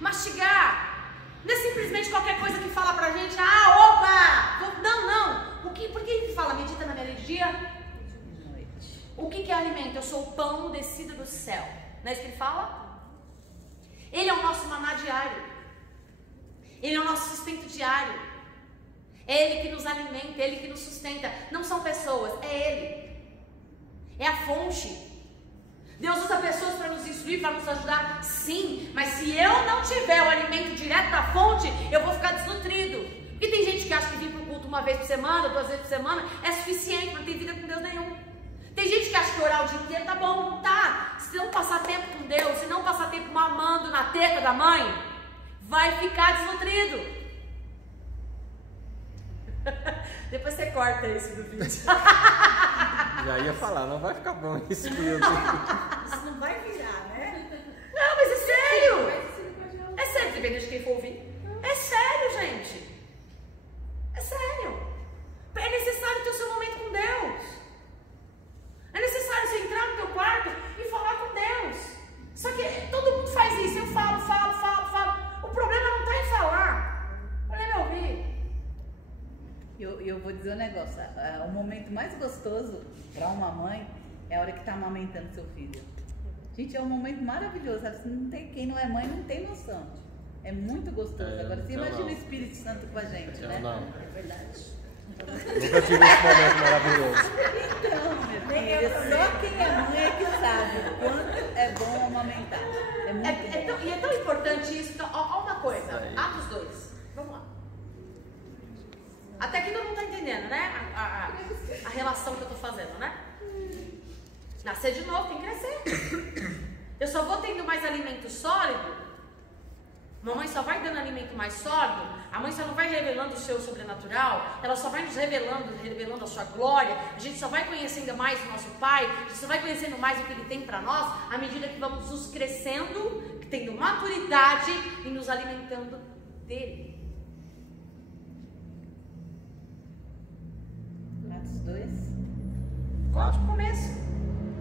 Mastigar. Não é simplesmente qualquer coisa que fala pra gente. Opa! Não. Por que ele fala? Medita na minha lei de dia? O que é alimento? Eu sou o pão descido do céu. Não é isso que ele fala? Ele é o nosso maná diário. Ele é o nosso sustento diário. É Ele que nos alimenta, é Ele que nos sustenta. Não são pessoas, é Ele. É a fonte. Deus usa pessoas para nos instruir, para nos ajudar, sim. Mas se eu não tiver o alimento direto da fonte, eu vou ficar desnutrido. Porque tem gente que acha que vir para o culto uma vez por semana, 2 vezes por semana, é suficiente, não tem vida com Deus nenhum. Tem gente que acha que orar o dia inteiro tá bom, não tá. Se não passar tempo com Deus, se não passar tempo mamando na teta da mãe, vai ficar desnutrido. Depois você corta isso do vídeo. Já ia falar, não vai ficar bom isso tudo. Isso não vai virar, né? Não, mas é sério. É sério, depende de quem for ouvir. É sério, gente. É sério. É necessário ter o seu momento com Deus. É necessário você entrar no teu quarto e falar com Deus. Só que todo mundo faz isso. Eu falo. O problema não está em falar. O problema é ouvir. Eu vou dizer um negócio. O momento mais gostoso para uma mãe é a hora que está amamentando seu filho. Gente, é um momento maravilhoso. Sabe? Quem não é mãe não tem noção. É muito gostoso. Agora, você imagina o Espírito Santo com a gente, né? Não. É verdade. Nunca tive esse momento maravilhoso. Então, meu filho, só quem é mãe é que sabe o quanto é bom amamentar. É muito bom. E é tão importante isso. Então, ó, uma coisa. Atos 2. Vamos lá. Até aqui todo mundo tá entendendo, né? A relação que eu tô fazendo, né? Nascer de novo, tem que crescer. Eu só vou tendo mais alimento sólido. Mamãe só vai dando alimento mais sólido. A mãe só não vai revelando o seu sobrenatural. Ela só vai nos revelando a sua glória. A gente só vai conhecendo mais o nosso Pai. A gente só vai conhecendo mais o que Ele tem para nós à medida que vamos nos crescendo, tendo maturidade e nos alimentando dele. Atos 2. Qual o começo?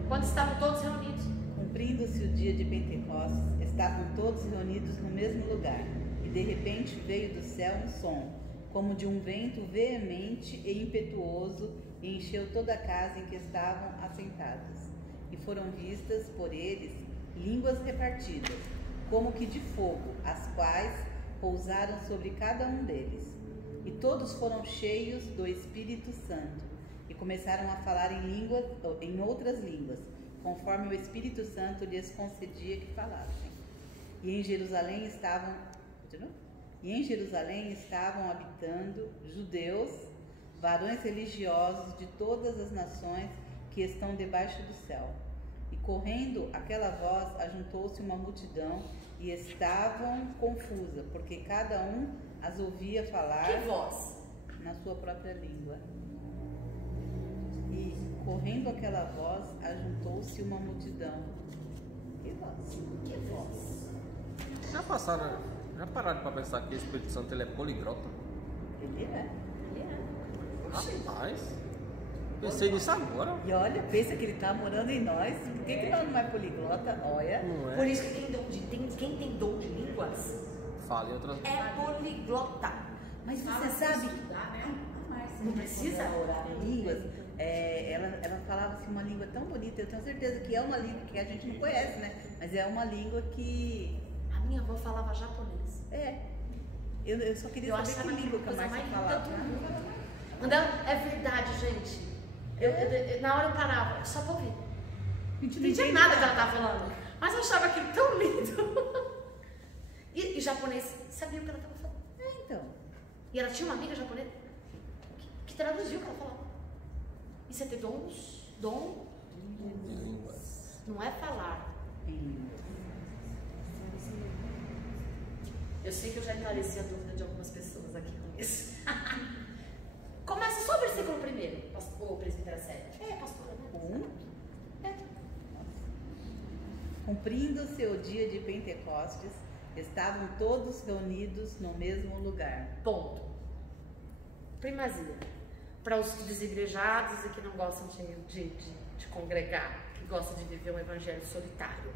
Quando estavam todos reunidos. Cumprindo-se o dia de Pentecostes, estavam todos reunidos no mesmo lugar, e de repente veio do céu um som, como de um vento veemente e impetuoso, e encheu toda a casa em que estavam assentados. E foram vistas por eles línguas repartidas, como que de fogo, as quais pousaram sobre cada um deles. E todos foram cheios do Espírito Santo, e começaram a falar em outras línguas, conforme o Espírito Santo lhes concedia que falassem. E em Jerusalém estavam habitando judeus, varões religiosos de todas as nações que estão debaixo do céu. E correndo aquela voz, ajuntou-se uma multidão e estavam confusa, porque cada um as ouvia falar Que voz? na sua própria língua. E correndo aquela voz, ajuntou-se uma multidão. Que voz? Que voz? Já pararam pra pensar que o Espírito Santo ele é poliglota? Ele é. Rapaz, pensei nisso agora. E olha, pensa que ele está morando em nós. Por que nós não é poliglota? Olha. Não Por é? isso que quem tem dom de línguas Fala em outras. é poliglota. Mas você sabe, Estudar, né? Não precisa orar em línguas, ela falava assim, uma língua tão bonita. Eu tenho certeza que é uma língua que a gente não conhece, né? Mas é uma língua que... A minha avó falava japonês. Eu só queria saber que língua que a Márcia falava. É verdade, gente. Na hora eu parava, só pra ouvir. Não entendia nada que ela tava falando. Mas eu achava aquilo tão lindo. E japonês sabia o que ela tava falando. Então. E ela tinha uma amiga japonesa que traduziu o que ela falava. Isso é ter dons? Dom De línguas. não é falar. Em línguas. Eu sei que eu já esclareci a dúvida de algumas pessoas aqui com isso. Começa só o versículo 1, pastor, presbítera Sérgio. Pastora, né? Cumprindo-se o dia de Pentecostes, estavam todos reunidos no mesmo lugar. Ponto. Para os desigrejados e que não gostam de congregar, que gostam de viver um evangelho solitário.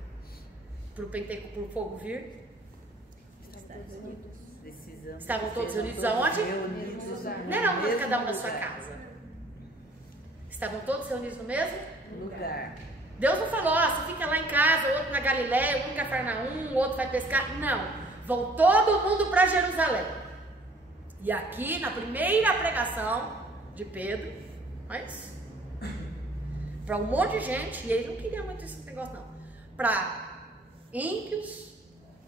Para o fogo vir, estavam todos reunidos aonde? Não, mas cada um na sua casa. Estavam todos reunidos no mesmo lugar. Deus não falou, você fica lá em casa, outro na Galiléia, outro em Cafarnaum, outro vai pescar. Não. vão todo mundo para Jerusalém. E aqui, na primeira pregação de Pedro, mas para um monte de gente, e ele não queria muito esse negócio não, para ímpios,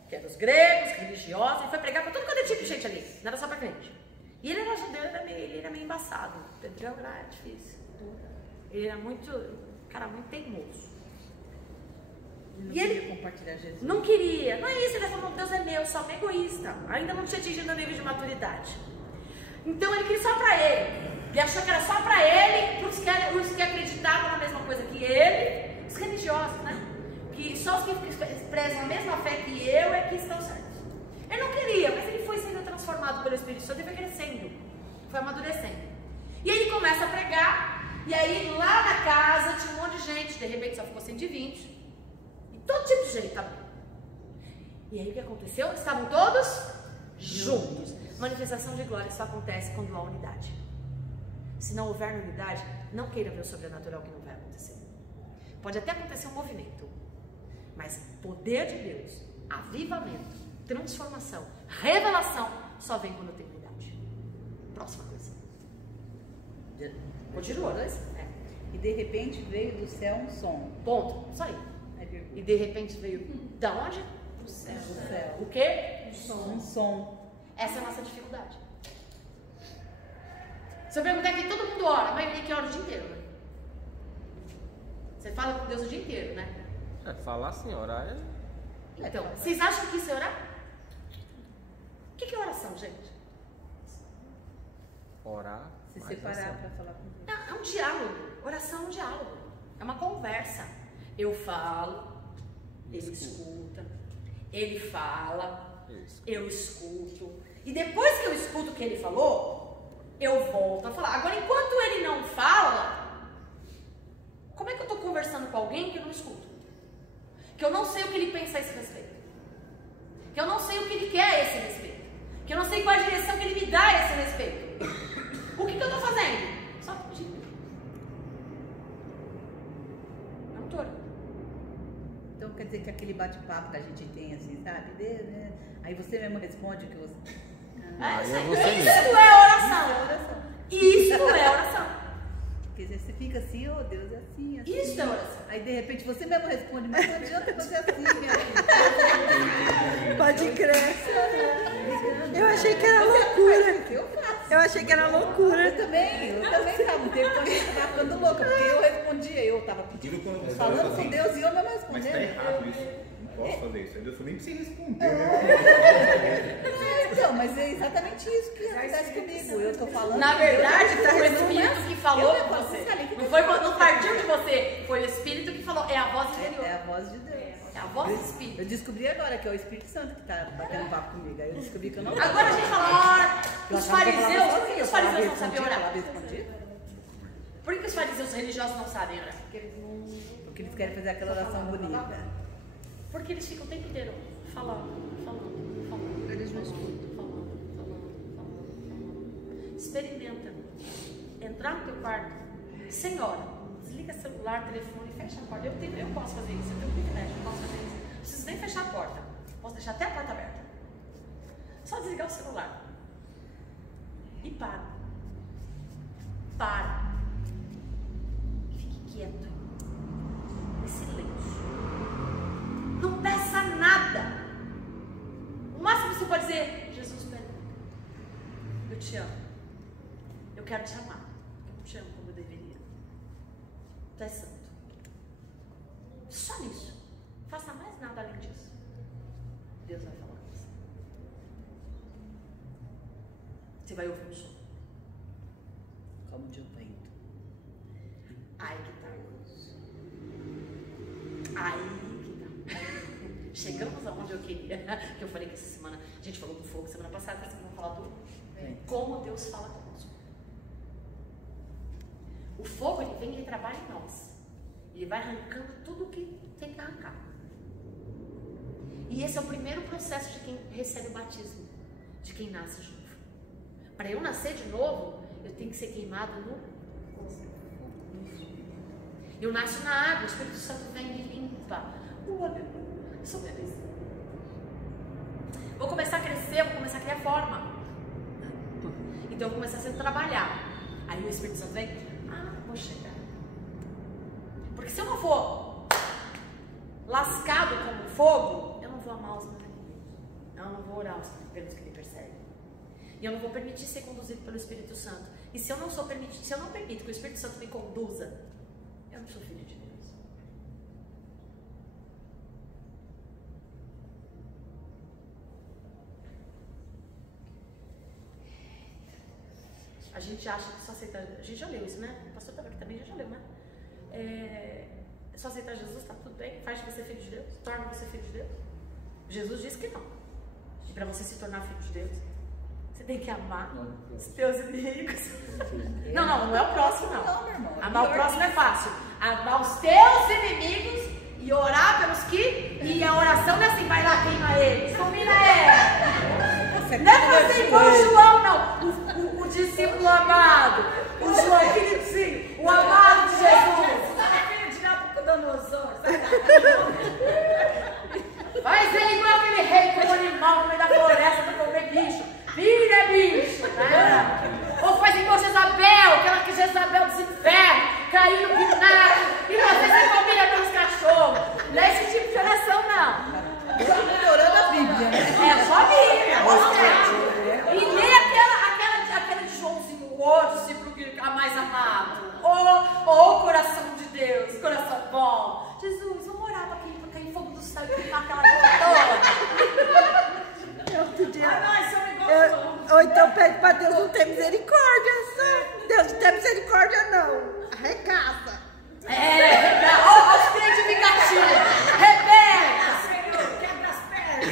que eram os gregos, religiosos, ele foi pregar para todo quanto é tipo de gente ali, não era só para crente. E ele era judeu, ele era meio embaçado, Pedro era difícil, ele era cara muito teimoso. E ele queria compartilhar Jesus. Não queria, não é isso, ele falou, Deus é meu, só um egoísta, ainda não tinha atingido o nível de maturidade. Então ele queria só para ele, ele achou que era só para ele, os que acreditavam na mesma coisa que ele, os religiosos, né? Que só os que prezam a mesma fé que eu é que estão certos. Ele não queria, mas ele foi sendo transformado pelo Espírito Santo e foi crescendo, foi amadurecendo. E aí ele começa a pregar, e aí lá na casa tinha um monte de gente, de repente só ficou 120. Todo tipo de gente estava. E aí o que aconteceu? Estavam todos juntos. Manifestação de glória só acontece quando há unidade. Se não houver unidade, não queira ver o sobrenatural que não vai acontecer. Pode até acontecer um movimento, mas poder de Deus, avivamento, transformação, revelação, só vem quando tem unidade. Próxima coisa. Continua, né? E de repente veio do céu um som. Ponto. Isso aí. E de repente veio da onde? Do céu. O quê? Um som. Essa é a nossa dificuldade. Se eu perguntar aqui, todo mundo ora, a maioria que ora o dia inteiro, né? Você fala com Deus o dia inteiro, né? Falar assim, orar é... Então, vocês acham que isso é orar? O que é oração, gente? Orar. Se separar para falar com Deus. É um diálogo. Oração é um diálogo. É uma conversa. Eu falo, ele escuta, ele fala, eu escuto. E depois que eu escuto o que ele falou, eu volto a falar. Agora, enquanto ele não fala, como é que eu estou conversando com alguém que eu não escuto? Que eu não sei o que ele pensa a esse respeito. Que eu não sei o que ele quer a esse respeito. Que eu não sei qual é a direção que ele me dá a esse respeito. O que eu estou fazendo? Só pedindo. Não estou. Então quer dizer que aquele bate-papo que a gente tem assim, sabe? Né? Aí você mesmo responde o que você... Isso é oração. Isso é oração. Quer dizer, você fica assim, oh Deus, é assim, assim. Isso é oração. Aí de repente você mesmo responde, mas não adianta fazer assim, minha filha. Pode crer. Eu achei que era loucura. Eu faço. Eu achei que era loucura. Eu também tava. Um tempo quando eu tava ficando louca, porque eu respondia, eu tava pedindo, falando com Deus e eu mesmo respondendo. Mas tá errado isso. Não posso fazer isso. Deus nem precisa responder, né? Então, mas é exatamente isso que acontece comigo. Eu tô falando. Na verdade, Deus, foi o Espírito que falou eu com você. que Não foi quando partiu de você. Foi o Espírito que falou. É a voz interior. É a voz de Deus. É a voz do Espírito. Eu descobri agora que é o Espírito Santo que tá batendo papo comigo. Aí eu descobri que eu não. Agora a gente fala, os fariseus não sabiam orar. Por que os fariseus religiosos não sabem orar? Porque eles querem fazer aquela oração bonita. Porque eles ficam o tempo inteiro falando. Eles não escutam. Falando. Experimenta. Entrar no teu quarto. Senhora, desliga celular, telefone, fecha a porta. Eu posso fazer isso, eu tenho privilégio, eu posso fazer isso. Não preciso nem fechar a porta. Posso deixar até a porta aberta. Só desligar o celular. E para. E fique quieto. Em silêncio. Não peça nada. O máximo que você pode dizer, Jesus, perdoa. Eu te amo. Eu quero te amar. Eu não te amo como eu deveria. Tu és santo. Só nisso. Não faça mais nada além disso. Deus vai falar com você. Você vai ouvir um som. Como de um vento. Aí que tá. Aí que tá. Chegamos aonde eu queria. Que eu falei que essa semana, a gente falou do fogo semana passada, essa semana vamos falar do como Deus fala conosco. O fogo, ele vem e ele trabalha em nós. Ele vai arrancando tudo que tem que arrancar. E esse é o primeiro processo de quem recebe o batismo, de quem nasce de novo. Para eu nascer de novo, eu tenho que ser queimado no fogo. Eu nasço na água, o Espírito Santo vem e me limpa. Aleluia. Eu sou bebês. vou começar a crescer, vou começar a criar forma. Então eu vou começar a trabalhar. Aí o Espírito Santo vem, vou chegar. Porque se eu não for lascado como fogo, eu não vou amar os meus inimigos. Eu não vou orar pelos que me perseguem. E eu não vou permitir ser conduzido pelo Espírito Santo. E se eu não permito que o Espírito Santo me conduza, eu não sou filho de Deus. A gente acha que só aceitar... A gente já leu isso, né? O pastor também já leu, né? Só aceitar Jesus, tá tudo bem? Faz de você filho de Deus? Torna você filho de Deus? Jesus disse que não. E para você se tornar filho de Deus, você tem que amar os teus inimigos. Não é o próximo, não. Não, meu irmão. Amar o próximo é fácil. Amar os teus inimigos e orar pelos que... E a oração não é assim, vai lá, queima eles. Combina ele. Não é fazer igual o João, não. O discípulo amado. O João, queridinho. O amado de Jesus. Filho de Nabucodonosor. Faz ele igual aquele rei como animal no meio da floresta para comer bicho. Vira bicho, né? Ou faz igual Jezabel, aquela que Jezabel dos infernos, caiu no vinagre e você se comida pelos cachorros. Não é esse tipo de oração, não. Estamos melhorando a Bíblia, né? É só a Bíblia. E nem aquela de Joãozinho, o outro discípulo a mais amado. Ou o coração de Deus, coração bom. Jesus, vamos orar para cair fogo do céu e queimar aquela gente toda. Outro dia. Nós somos igual. Ou então pede para Deus não ter misericórdia. Deus não tem misericórdia, não. Arregaça. Olha os crentes vingativos. Rebelde. Senhor, quebra as pernas.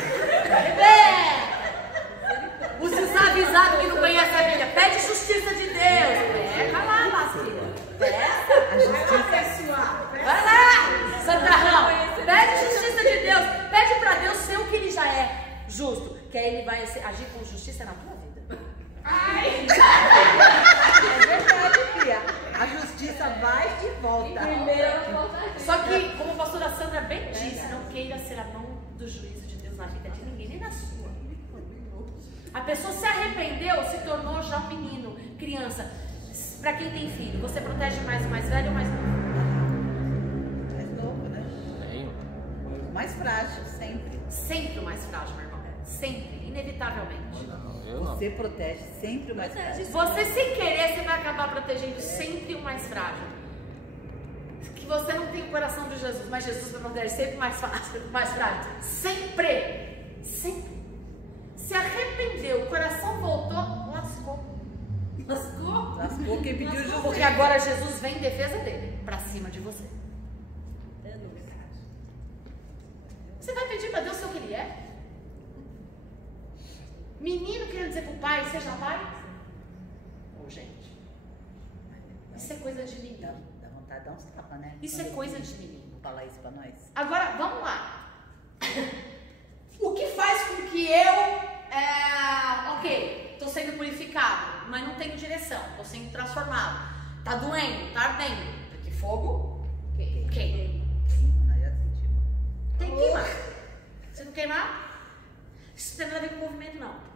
Rebelde. Os desavisados que não conhecem a Bíblia. Pede justiça de Deus. Pega lá, Lasqueira. Peça. A justiça. Vai lá, Santarrão. Pede justiça de Deus. Pede para Deus ser o que Ele já é. Justo. Que aí Ele vai agir com justiça na tua vida. Ai. É verdade, filha. A justiça vai e volta. Só que, como a pastora Sandra bem disse, não queira ser a mão do juízo de Deus na vida de ninguém, nem na sua. A pessoa se arrependeu, se tornou já um menino, criança. Para quem tem filho, você protege mais o mais velho ou mais novo? Mais novo, né? Mais frágil, sempre. Sempre o mais frágil, meu irmão. Sempre, inevitavelmente. Eu não. Você protege sempre o mais frágil. Você, sem querer, você vai acabar protegendo sempre o mais frágil. Que você não tem o coração de Jesus, mas Jesus vai proteger sempre o mais frágil. Sempre. Sempre. Se arrependeu, o coração voltou, lascou. Lascou quem pediu justiça. Porque agora Jesus vem em defesa dele, pra cima de você. Você vai pedir para Deus ser o que Ele é? Menino querendo dizer pro pai, seja pai? Ô, gente, isso é coisa de menino. Dá vontade de dar uns tapas, né? Isso é coisa de menino. Falar isso pra nós. Agora, vamos lá. O que faz com que eu, ok, tô sendo purificado, mas não tenho direção, tô sendo transformado. Tá doendo, tá ardendo. Porque fogo, queima. Nós já sentimos. Tem que queimar. Se não queimar, isso não tem nada a ver com movimento, não.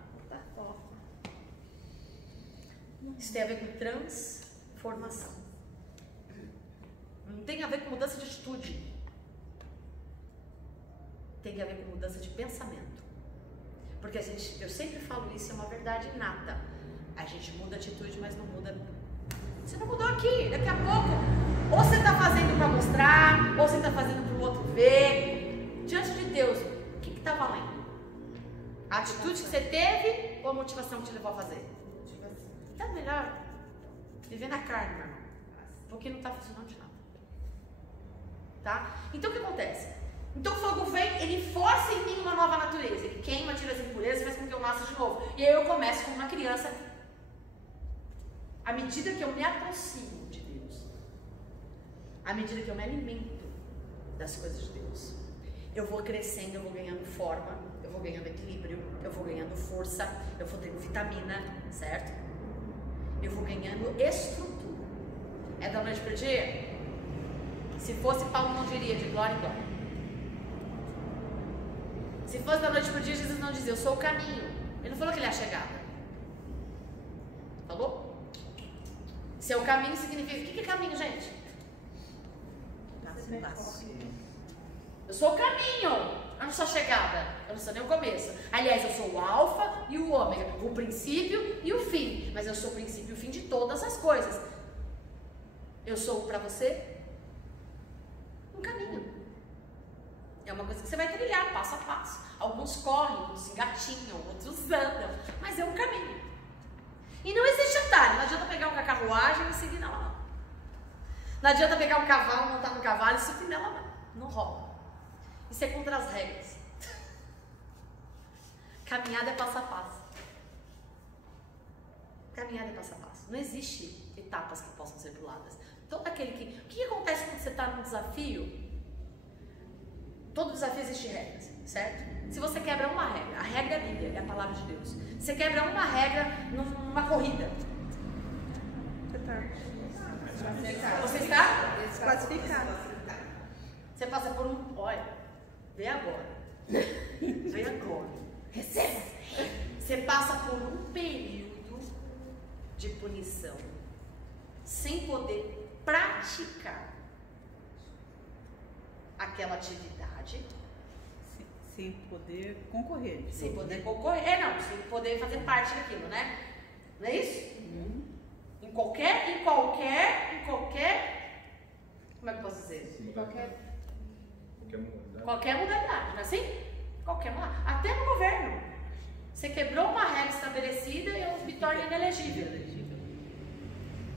Isso tem a ver com transformação. Não tem a ver com mudança de atitude. Tem a ver com mudança de pensamento. Porque eu sempre falo isso, é uma verdade inata. A gente muda a atitude, mas não muda. Você não mudou aqui, daqui a pouco. Ou você está fazendo para mostrar, ou você está fazendo para o outro ver. Diante de Deus, o que está valendo? A atitude que você teve ou a motivação que te levou a fazer? Tá melhor viver na carne, meu irmão. Porque não está funcionando de nada. Tá? Então o que acontece? Então o fogo vem, ele força em mim uma nova natureza. Ele queima, tira as impurezas, faz com que eu nasça de novo. E aí eu começo como uma criança. À medida que eu me aproximo de Deus, à medida que eu me alimento das coisas de Deus, eu vou crescendo, eu vou ganhando forma, eu vou ganhando equilíbrio, eu vou ganhando força, eu vou tendo vitamina, certo? Eu vou ganhando estrutura. É da noite para o dia? Se fosse Paulo não diria de glória em glória. Se Se fosse da noite pro dia, Jesus não dizia, eu sou o caminho. Ele não falou que ele é a chegada. Falou? Se é o caminho, significa... O que é caminho, gente? Passo a passo. Eu sou o caminho. Eu não sou a chegada. Eu não sou nem o começo. Aliás, eu sou o alfa e o ômega. O princípio e o fim. Mas eu sou o princípio e o fim de todas as coisas. Eu sou para você um caminho. É uma coisa que você vai trilhar passo a passo. Alguns correm, outros engatinham, outros andam. Mas é um caminho. E não existe atalho. Não adianta pegar uma carruagem e seguir nela, não. Não adianta pegar um cavalo, montar no cavalo e subir nela, não. Não rola. Isso é contra as regras. Caminhada é passo a passo. Caminhada é passo a passo. Não existe etapas que possam ser puladas. Todo aquele que... O que acontece quando você está num desafio? Todo desafio existe regras, certo? Se você quebra uma regra, a regra é a Bíblia, é a palavra de Deus. Você quebra uma regra numa corrida. Você está Desclassificado. Você passa por um... Olha, vê agora. Vê agora. Receba. Você passa por um período de punição sem poder praticar aquela atividade. Sem poder concorrer. Sem poder concorrer. Não, sem poder fazer parte daquilo, né? Não é isso? Em qualquer... Como é que eu posso dizer? Qualquer modalidade, não é assim? Qualquer modalidade. Até no governo. Você quebrou uma regra estabelecida e eu me torno inelegível.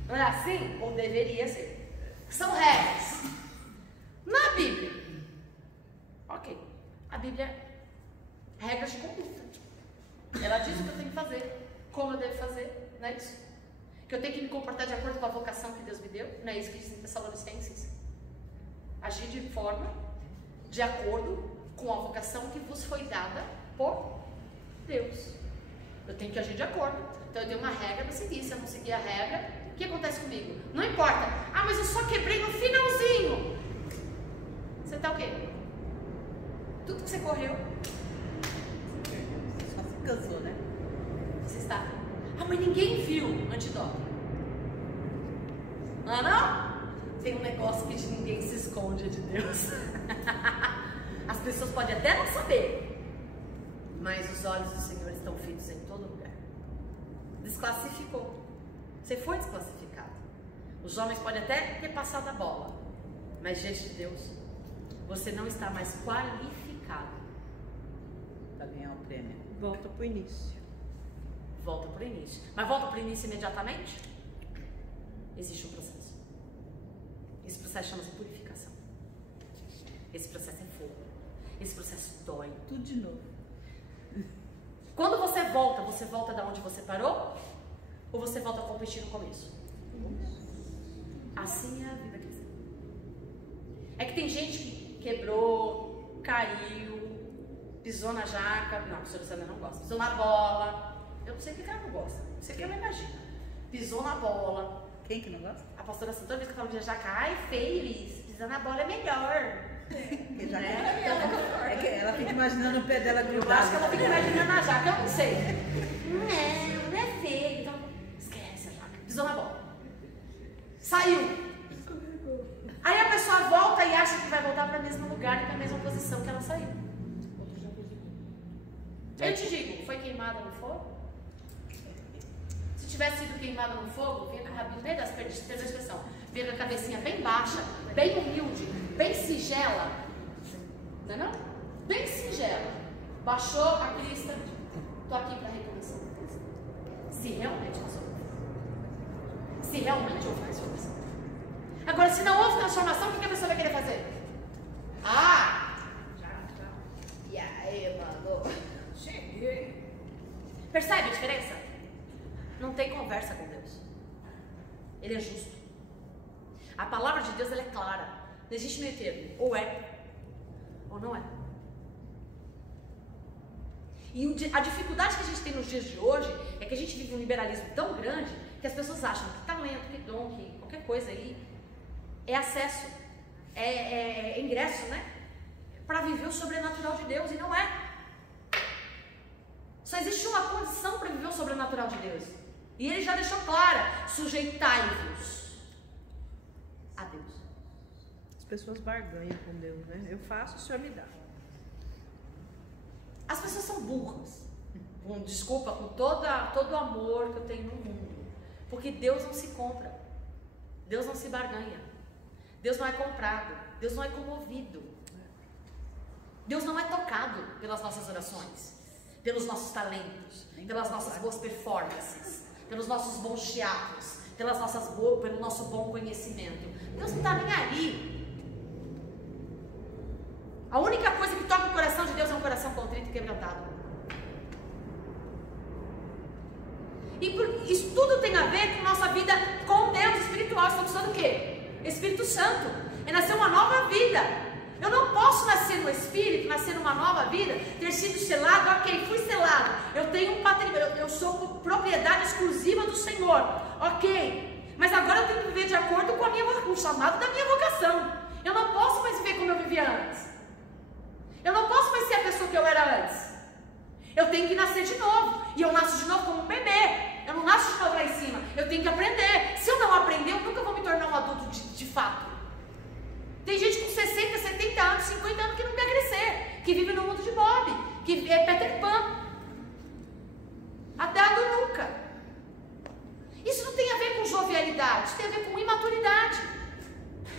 Não é assim? Ou deveria ser. São regras. Na Bíblia. Ok. A Bíblia é regras de conduta. Ela diz o que eu tenho que fazer, como eu devo fazer, não é isso? Que eu tenho que me comportar de acordo com a vocação que Deus me deu, não é isso que diz em Tessalonicenses? Agir de forma, de acordo com a vocação que vos foi dada por Deus. Eu tenho que agir de acordo. Então eu tenho uma regra para seguir. Se eu não seguir a regra, o que acontece comigo? Não importa. Ah, mas eu só quebrei no finalzinho. Você tá o quê? Tudo que você correu. Só se cansou, né? Você está. Ah, mas ninguém viu antidoping. Ah, não? Tem um negócio que de ninguém se esconde, é de Deus. As pessoas podem até não saber, mas os olhos do Senhor estão fitos em todo lugar. Desclassificou. Você foi desclassificado. Os homens podem até ter passado a bola, mas diante de Deus, você não está mais qualificado Para ganhar o prêmio. Volta pro início. Volta para o início. Mas volta para o início imediatamente? Existe um processo. Esse processo chama-se purificação. Esse processo é fogo. Esse processo dói. Tudo de novo. Quando você volta da onde você parou? Ou você volta a competir no começo? Assim é a vida cristã. É que tem gente que quebrou, caiu, pisou na jaca. Não, a senhora Sandra não gosta. Pisou na bola. Eu não sei o que ela não gosta. Não sei o que ela imagina. Pisou na bola. Quem que não gosta? A pastora Sandra, toda vez que eu falo de jaca, ai, Feliz, pisar na bola é melhor. Que já é que ela fica imaginando o pé dela grudado. Eu acho que ela fica imaginando a jaca, eu não sei. Não é feio. Então, esquece a jaca. Pisou na bola. Saiu. Aí a pessoa volta e acha que vai voltar para o mesmo lugar e para a mesma posição que ela saiu. Eu te digo, foi queimada no fogo? Se tivesse sido queimada no fogo, vinha com a rabinha no meio das pernas, fez a expressão. Vinha com a cabecinha bem baixa, bem humilde, bem singela. Não é não? Bem singela. Baixou a crista. Estou aqui para recomeçar. Se realmente passou por fogo. Se realmente houve transformação. Agora, se não houve transformação, o que a pessoa vai querer fazer? Ah! E aí, mano? Cheguei. Percebe a diferença? Não tem conversa com Deus. Ele é justo. A palavra de Deus ela é clara. Não existe meio termo. Ou é, ou não é. E a dificuldade que a gente tem nos dias de hoje é que a gente vive um liberalismo tão grande que as pessoas acham que talento, que dom, que qualquer coisa aí é acesso, é ingresso, né? Para viver o sobrenatural de Deus. E não é. Só existe uma condição para viver o sobrenatural de Deus. E Ele já deixou clara: sujeitai-vos a Deus. As pessoas barganham com Deus, né? Eu faço, o Senhor me dá. As pessoas são burras. Desculpa, com todo o amor que eu tenho no mundo. Porque Deus não se compra. Deus não se barganha. Deus não é comprado. Deus não é comovido. Deus não é tocado pelas nossas orações, pelos nossos talentos, pelas nossas boas performances, pelos nossos bons teatros, pelo nosso bom conhecimento. Deus não está nem aí. A única coisa que toca o coração de Deus é um coração contrito e quebrantado. E isso tudo tem a ver com nossa vida com Deus espiritual. Estamos falando o quê? Espírito Santo. É nascer uma nova vida. Eu não posso nascer no Espírito, nascer numa nova vida, ter sido selado, ok, fui selado. Eu tenho um patrimônio, eu sou propriedade exclusiva do Senhor, ok. Mas agora eu tenho que viver de acordo com o chamado da minha vocação. Eu não posso mais viver como eu vivia antes. Eu não posso mais ser a pessoa que eu era antes. Eu tenho que nascer de novo. E eu nasço de novo como um bebê. Eu não nasço de novo lá em cima. Eu tenho que aprender. Se eu não aprender, eu nunca vou me tornar um adulto de fato. Tem gente com 60, 70 anos, 50 anos que não quer crescer. Que vive no mundo de Bob. Que é Peter Pan. Adado nunca. Isso não tem a ver com jovialidade. Isso tem a ver com imaturidade.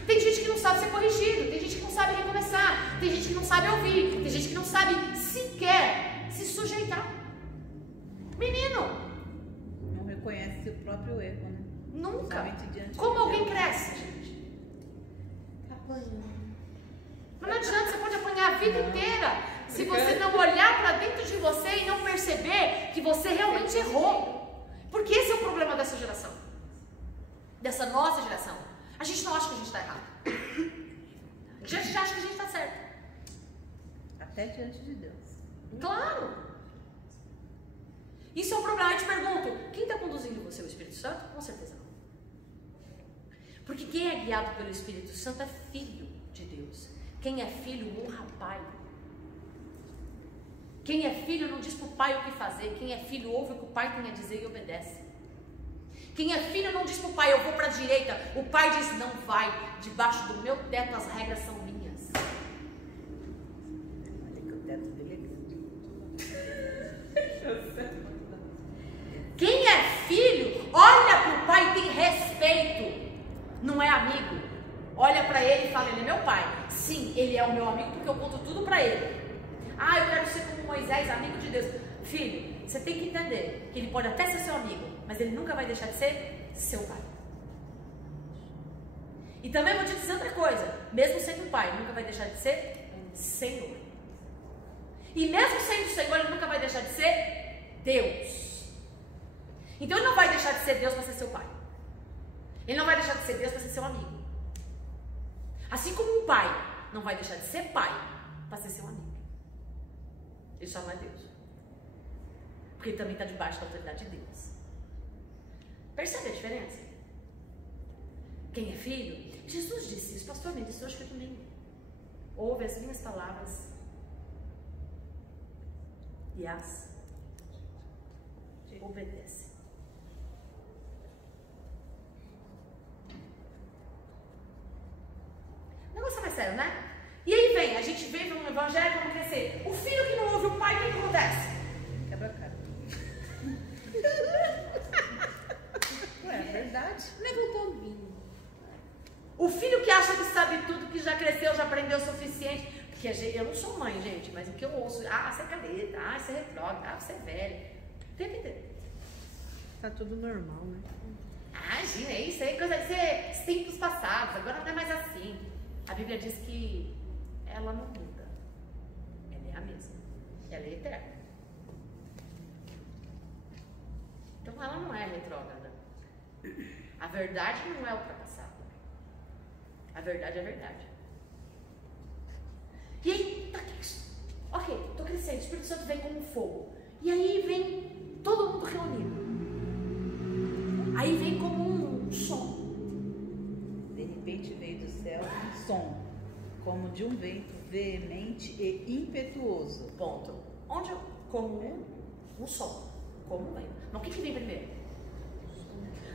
Tem gente que não sabe ser corrigido. Tem gente que não sabe recomeçar. Tem gente que não sabe ouvir. Tem gente que não sabe sequer se sujeitar. Menino, não reconhece seu próprio erro, né? Nunca. Diante Como de alguém Deus. cresce, gente? Apanhando. Mas não adianta, você pode apanhar a vida inteira se você não olhar para dentro de você e não perceber que você realmente errou. Porque esse é o problema dessa geração. Dessa nossa geração. A gente não acha que a gente está errado. A gente acha que a gente está certo. Até diante de Deus. Claro. Isso é um problema. Eu te pergunto, quem está conduzindo você? O Espírito Santo? Com certeza não. Porque quem é guiado pelo Espírito Santo é filho de Deus. Quem é filho honra o pai. Quem é filho não diz para o pai o que fazer. Quem é filho ouve o que o pai tem a dizer e obedece. Quem é filho não diz para o pai, eu vou para a direita. O pai diz, não vai. Debaixo do meu teto as regras são minhas. Olha que o teto dele é grande. Quem é filho, olha para o pai e tem respeito. Não é amigo. Olha para ele e fala, ele é meu pai. Sim, ele é o meu amigo porque eu conto tudo para ele. Ah, eu quero ser como Moisés, amigo de Deus. Filho, você tem que entender que ele pode até ser seu amigo, mas ele nunca vai deixar de ser seu pai. E também vou te dizer outra coisa, mesmo sendo pai, ele nunca vai deixar de ser Senhor. E mesmo sendo Senhor, ele nunca vai deixar de ser Deus. Então ele não vai deixar de ser Deus para ser seu pai. Ele não vai deixar de ser Deus para ser seu amigo. Assim como um pai não vai deixar de ser pai para ser seu amigo. Ele só não é Deus. Porque ele também está debaixo da autoridade de Deus. Percebe a diferença? Quem é filho? Jesus disse isso, pastor me disse hoje que é domingo. Ouve as minhas palavras e as obedece. O negócio é mais sério, né? E aí vem, a gente vem no evangelho, vamos crescer. O filho que não ouve o pai, o que acontece? Quebra a cara. Ué, é verdade. Levantou o vinho. O filho que acha que sabe tudo, que já cresceu, já aprendeu o suficiente. Porque eu não sou mãe, gente, mas o que eu ouço, você é cadeta, você é retrógrada, você é velha. O tempo inteiro. Tá tudo normal, né? Imagina, isso aí é coisa de tempos passados, agora não é mais assim. A Bíblia diz que ela não muda. Ela é a mesma. Ela é eterna. Então ela não é retrógrada. A verdade não é ultrapassada. A verdade é a verdade. E aí, tá aqui. Ok, tô crescendo, o Espírito Santo vem como um fogo. E aí vem todo mundo reunido. Aí vem como um som. De repente veio do céu um som, como de um vento veemente e impetuoso. Ponto. Onde como O som. Como o vento. Mas o que vem primeiro?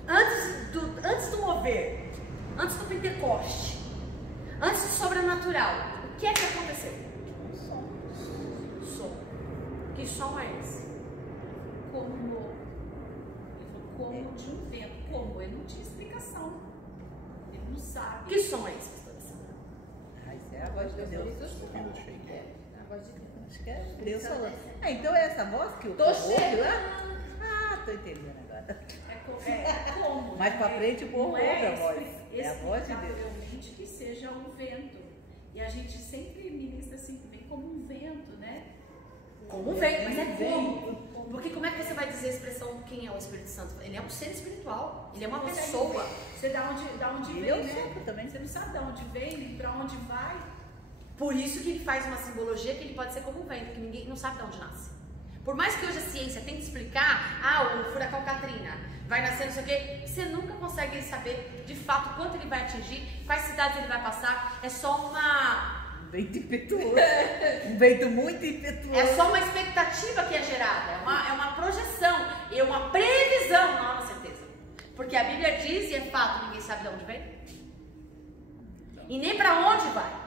Antes do mover, antes do Pentecoste, antes do sobrenatural, o que é que aconteceu? Som. Que som é esse? Como de um vento. Como? Ele não tinha explicação. Ele não sabe. Que som é esse, pastora Sandra? Isso é a voz de Deus. A voz de Deus. Acho que é Deus falando. Então é essa voz que o Tô povo ouve chegando. lá? Tô entendendo agora. É como? Mais pra frente o povo Não ouve a voz. É É a voz de Deus. explicavelmente que seja um vento. E a gente sempre ministra assim, vem como um vento, né? Como vem, mas é como? Porque como é que você vai dizer a expressão quem é o Espírito Santo? Ele é um ser espiritual, ele é uma pessoa. Você dá onde Ele vem, é o né? sopro também. Você não sabe de onde vem, nem pra onde vai. Por isso que ele faz uma simbologia que ele pode ser como um vento, que ninguém não sabe de onde nasce. Por mais que hoje a ciência tente explicar, o furacão Katrina vai nascer, não sei o quê, você nunca consegue saber de fato quanto ele vai atingir, quais cidades ele vai passar. É só Um vento impetuoso. Um vento muito impetuoso. É só uma expectativa que é gerada, é uma projeção, é uma previsão, não há uma certeza. Porque a Bíblia diz, e é fato, ninguém sabe de onde vem, e nem para onde vai.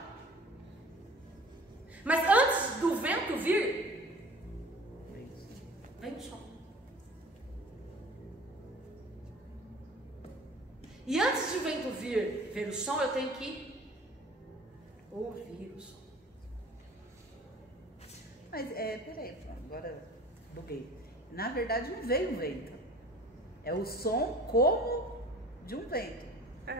Mas antes do vento vir, vem o som. E antes de o vento vir, ver o som, eu tenho que ouvir o som. Mas, peraí, agora buguei. Na verdade, não veio um vento. É o som como de um vento.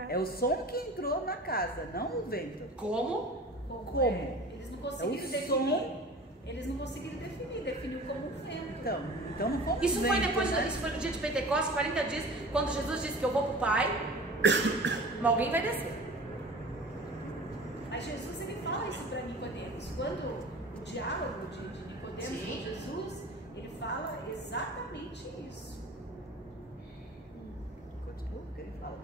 É o som que entrou na casa, não o vento. Como? Como? Eles não conseguiram É o definir. som. Eles não conseguiram definir, definiu como um vento. Então não foi um Isso foi vento, depois, né? isso foi no dia de Pentecostes, 40 dias, quando Jesus disse que eu vou pro Pai, mas alguém vai descer. Mas Jesus, ele fala isso para Nicodemos. Quando o diálogo de Nicodemos Sim. com Jesus, ele fala exatamente isso. Continua, o que ele fala?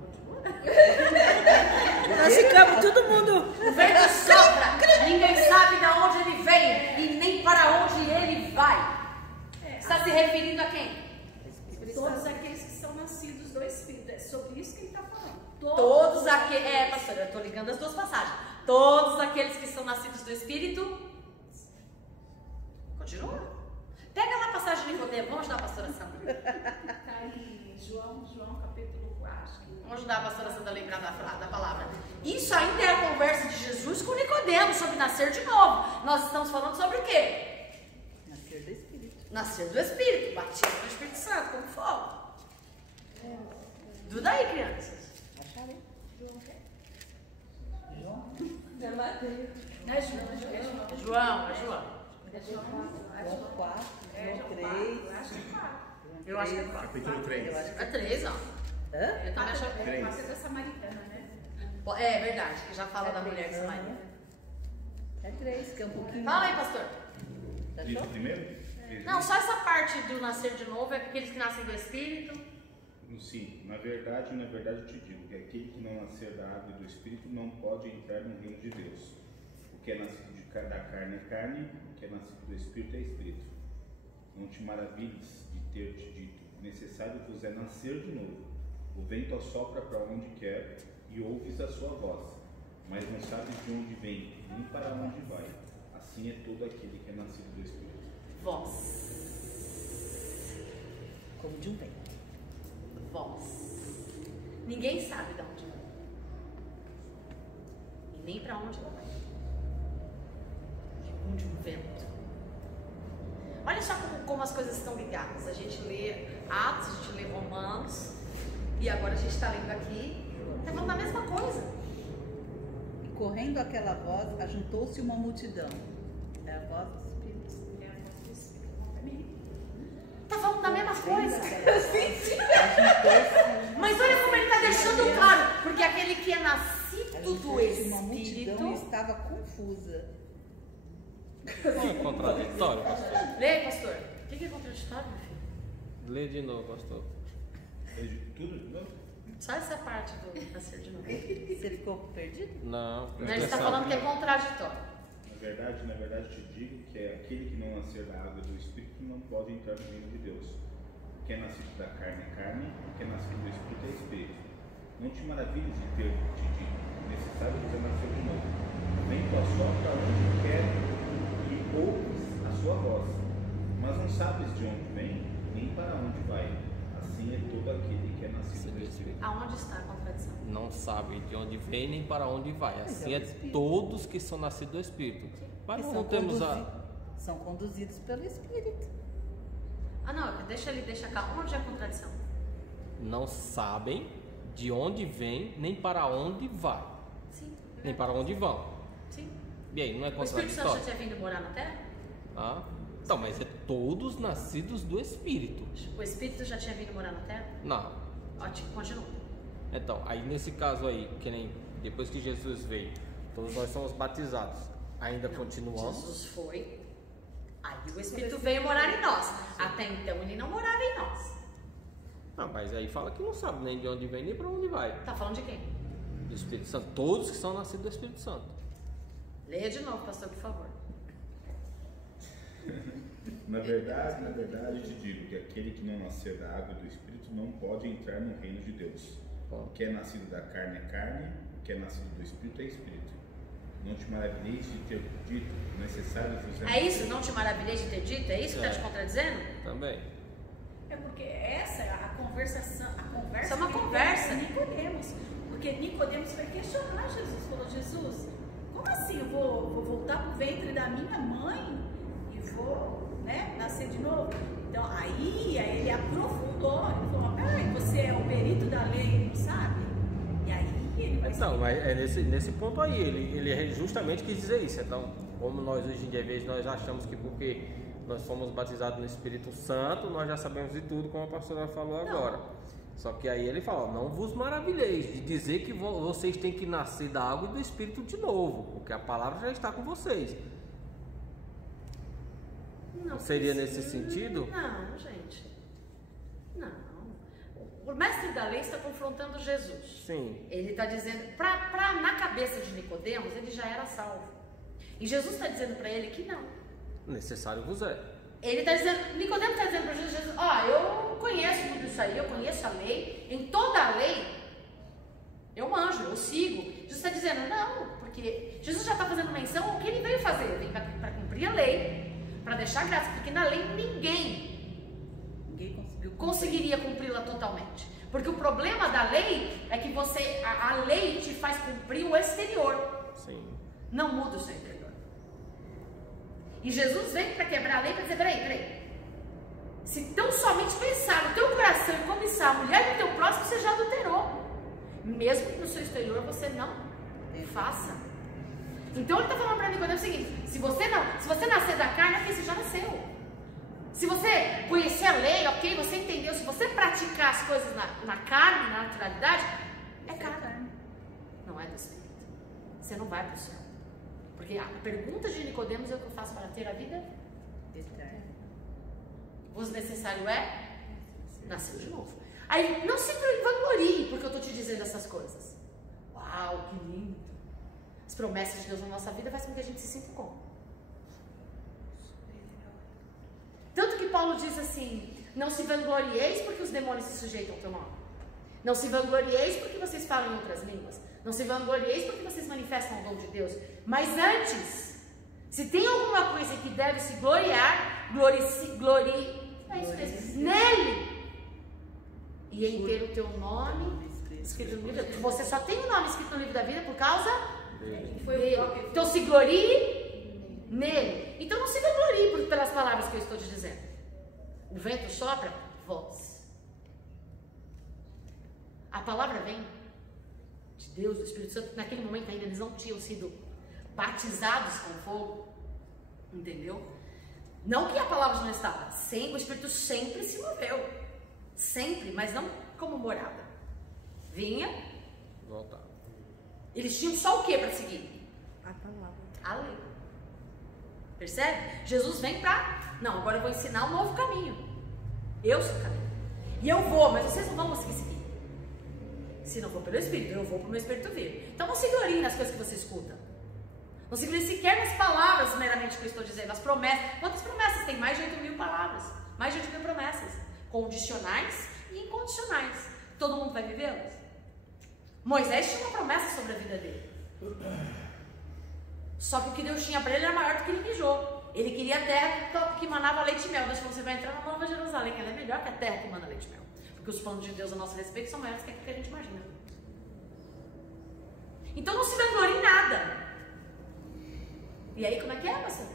Nós ficamos todo mundo. O vento sopra, ninguém sabe de onde ele vem e nem para onde ele vai. Está se referindo a quem? Todos aqueles que são nascidos do Espírito. É sobre isso que ele está falando. Todos aqueles. Pastor, eu estou ligando as duas passagens. Todos aqueles que são nascidos do Espírito. Continua. Pega lá a passagem de Nicodemo. Vamos ajudar a pastora Sandra. Está em João capítulo 4. Vamos ajudar a pastora Sandra a lembrar da palavra. Isso ainda é a conversa de Jesus com Nicodemo sobre nascer de novo. Nós estamos falando sobre o quê? Nascer do Espírito. Nascer do Espírito, batismo do Espírito Santo, como fogo. Tudo aí, crianças. Acharam? João. Não é João, é João. João, é João. É João. João 4, É João João 3. 4. Acho que é 4. Eu acho que é 4. Capítulo 3. É 3, ó. Hã? Eu também acho que É 4 da Samaritana, né? é verdade, que já fala da mulher que se maria. É 3, que é um pouquinho. Fala aí, pastor. Cristo Achou? primeiro? Não, só essa parte do nascer de novo é aqueles que nascem do Espírito. Sim, na verdade eu te digo que aquele que não nascer da água e do Espírito não pode entrar no reino de Deus. O que é nascido da carne é carne, o que é nascido do Espírito é Espírito. Não te maravilhes de ter te dito, necessário vos é nascer de novo. O vento assopra para onde quer e ouves a sua voz, mas não sabes de onde vem, nem para onde vai. Assim é todo aquele que é nascido do Espírito. Voz. Como de um vento. Voz. Ninguém sabe de onde vai. E nem para onde ela vai. Como de um vento. Olha só como as coisas estão ligadas. A gente lê Atos, a gente lê Romanos. E agora a gente está lendo aqui. Está falando a mesma coisa. E correndo aquela voz, ajuntou-se uma multidão. É a voz do Espírito. É a voz do Espírito. Está falando da mesma coisa. Ajuntou-se. Mas olha como ele está deixando claro. Porque aquele que é nascido do Ajuntou-se uma multidão e Espírito. estava confusa. Não é contraditório, pastor? Lê, pastor. O que é contraditório, meu filho? Lê de novo, pastor. Tudo de novo? Só essa parte do nascer de novo. Você ficou perdido? Não, Ele está falando que é contraditório. Na Na verdade, te digo que é aquele que não nascer da água e do Espírito não pode entrar no reino de Deus. O que é nascido da carne é carne, o que é nascido do Espírito é Espírito. Não te maravilhes de ter te dito, necessário você nascer de novo. Vem tua sorte onde quer e ouves a sua voz, mas não sabes de onde vem, nem para onde vai. Assim é todo aquele que é nascido do Espírito. Aonde está a contradição? Não sabe de onde vem nem para onde vai. Assim é todos que são nascidos do Espírito. Mas Que não temos são conduzidos pelo Espírito. Ah, não, deixa cá. Onde é a contradição? Não sabem de onde vem nem para onde vai. Sim. Nem para onde vão. Sim. E aí, não é O Espírito Santo contraditório? já tinha vindo morar na Terra? Ah, então, mas é todos nascidos do Espírito. O Espírito já tinha vindo morar na Terra? Não. Ótimo, continua. Então, aí nesse caso aí, que nem depois que Jesus veio, todos nós somos batizados. Ainda continuamos. Jesus foi, aí o Espírito veio morar em nós. Até então ele não morava em nós. Ah, mas aí fala que não sabe nem de onde vem nem para onde vai. Tá falando de quem? Do Espírito Santo. Todos que são nascidos do Espírito Santo. Leia de novo, pastor, por favor. Na verdade, eu te digo que aquele que não nascer da água e do Espírito não pode entrar no reino de Deus. O que é nascido da carne é carne, o que é nascido do Espírito é Espírito. Não te maravilheis de ter dito, necessário você... É isso? Não te maravilhei de ter dito? É isso que está te contradizendo? Também. É porque essa é a conversação, Isso é uma que conversa. ele teve com Nicodemos. Porque Nicodemos vai questionar Jesus. Falou, Jesus, como assim eu vou voltar para o ventre da minha mãe e vou, nascer de novo? Então aí ele aprofundou. Ele falou, peraí, você é o perito da lei, não sabe? E aí ele vai... Então, mas é nesse ponto aí, ele justamente quis dizer isso. Então, como nós hoje em dia, às vezes, nós achamos que porque nós fomos batizados no Espírito Santo, nós já sabemos de tudo, como a pastora falou agora. Só que aí ele fala, não vos maravilheis de dizer que vocês têm que nascer da água e do Espírito de novo, porque a palavra já está com vocês. Não Seria precisa. nesse sentido? Não, gente. Não. O mestre da lei está confrontando Jesus. Sim. Ele está dizendo, na cabeça de Nicodemos, ele já era salvo. E Jesus está dizendo para ele que não. Necessário vos é. Ele está dizendo, Nicodemos está dizendo para Jesus, eu conheço tudo isso aí, eu conheço a lei, em toda a lei, eu manjo, eu sigo. Jesus está dizendo, não, porque Jesus já está fazendo menção ao que ele veio fazer, ele veio para cumprir a lei, para deixar graça, porque na lei ninguém conseguiria cumpri-la totalmente. Porque o problema da lei é que a lei te faz cumprir o exterior. Sim. Não muda o seu interior. E Jesus vem para quebrar a lei para dizer, peraí. Se tão somente pensar no teu coração e cobiçar a mulher do teu próximo, você já adulterou. Mesmo que no seu exterior você não faça. Então ele está falando para Nicodemos o seguinte, se você nascer da carne, é porque você já nasceu. Se você conhecer a lei, ok, você entendeu, se você praticar as coisas na carne, na naturalidade, é carne. Não é do Espírito. Você não vai para o céu. Porque a pergunta de Nicodemos é o que eu faço para ter a vida eterna. O necessário é nascer de novo. Aí não se vanglorie porque eu estou te dizendo essas coisas. Uau, que lindo. As promessas de Deus na nossa vida fazem com que a gente se sinta como? Tanto que Paulo diz assim, não se vanglorieis porque os demônios se sujeitam ao teu nome. Não se vanglorieis porque vocês falam em outras línguas. Não se vanglorieis porque vocês manifestam o dom de Deus. Mas antes, se tem alguma coisa que deve se gloriar, é isso mesmo, nele. E em ter o teu nome escrito no livro da vida. Você só tem o nome escrito no livro da vida por causa dele. Então se glorie nele. Então não se vanglorie pelas palavras que eu estou te dizendo. O vento sopra, voz. A palavra vem de Deus, do Espírito Santo. Naquele momento ainda eles não tinham sido batizados com fogo. Entendeu? Não que a palavra não estava. Sim, o Espírito sempre se moveu. Sempre, mas não como morada. Vinha, Voltar. Eles tinham só o que para seguir? A palavra. A lei. Percebe? Jesus vem para... Não, agora eu vou ensinar um novo caminho. Eu sou o caminho. E eu vou, mas vocês não vão conseguir seguir. Se não for pelo Espírito, eu vou para o meu Espírito vir. Então não se gloriem nas coisas que você escuta. Não se influencia sequer nas palavras meramente que eu estou dizendo, as promessas. Quantas promessas? Tem mais de 8.000 palavras, mais de 8.000 promessas, condicionais e incondicionais. Todo mundo vai vivê-las? Moisés tinha uma promessa sobre a vida dele. Só que o que Deus tinha para ele era maior do que ele mijou. Ele queria a terra que manava leite e mel. Deus falou, você vai entrar na Nova Jerusalém, ela é melhor que a terra que manda leite e mel. Porque os planos de Deus a nosso respeito são maiores que aquilo que a gente imagina. Então não se vanglorie em nada. E aí como é que é, pastor?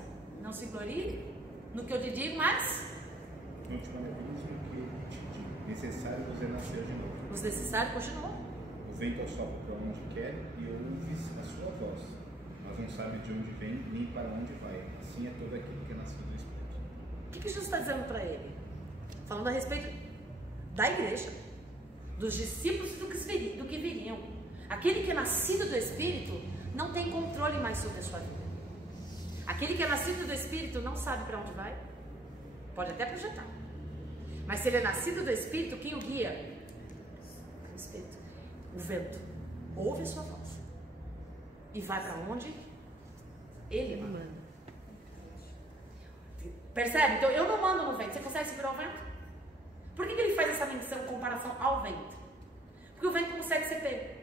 Não se glorie no que eu te digo, mas Continuamente no que eu te digo. Necessário você nascer de novo. os necessários continuam. O vento sopra para onde quer e ouves a sua voz, mas não sabe de onde vem nem para onde vai. Assim é todo aquele que é nascido do Espírito. O que Jesus está dizendo para ele? Falando a respeito da igreja, dos discípulos do que viriam. Aquele que é nascido do Espírito não tem controle mais sobre a sua vida. Aquele que é nascido do Espírito não sabe para onde vai. Pode até projetar. Mas se ele é nascido do Espírito, quem o guia? O Espírito. O vento. Ouve a sua voz. E vai para onde? Ele manda. Percebe? Então eu não mando no vento. Você consegue segurar o vento? Por que ele faz essa menção em comparação ao vento? Porque o vento não consegue ser pego.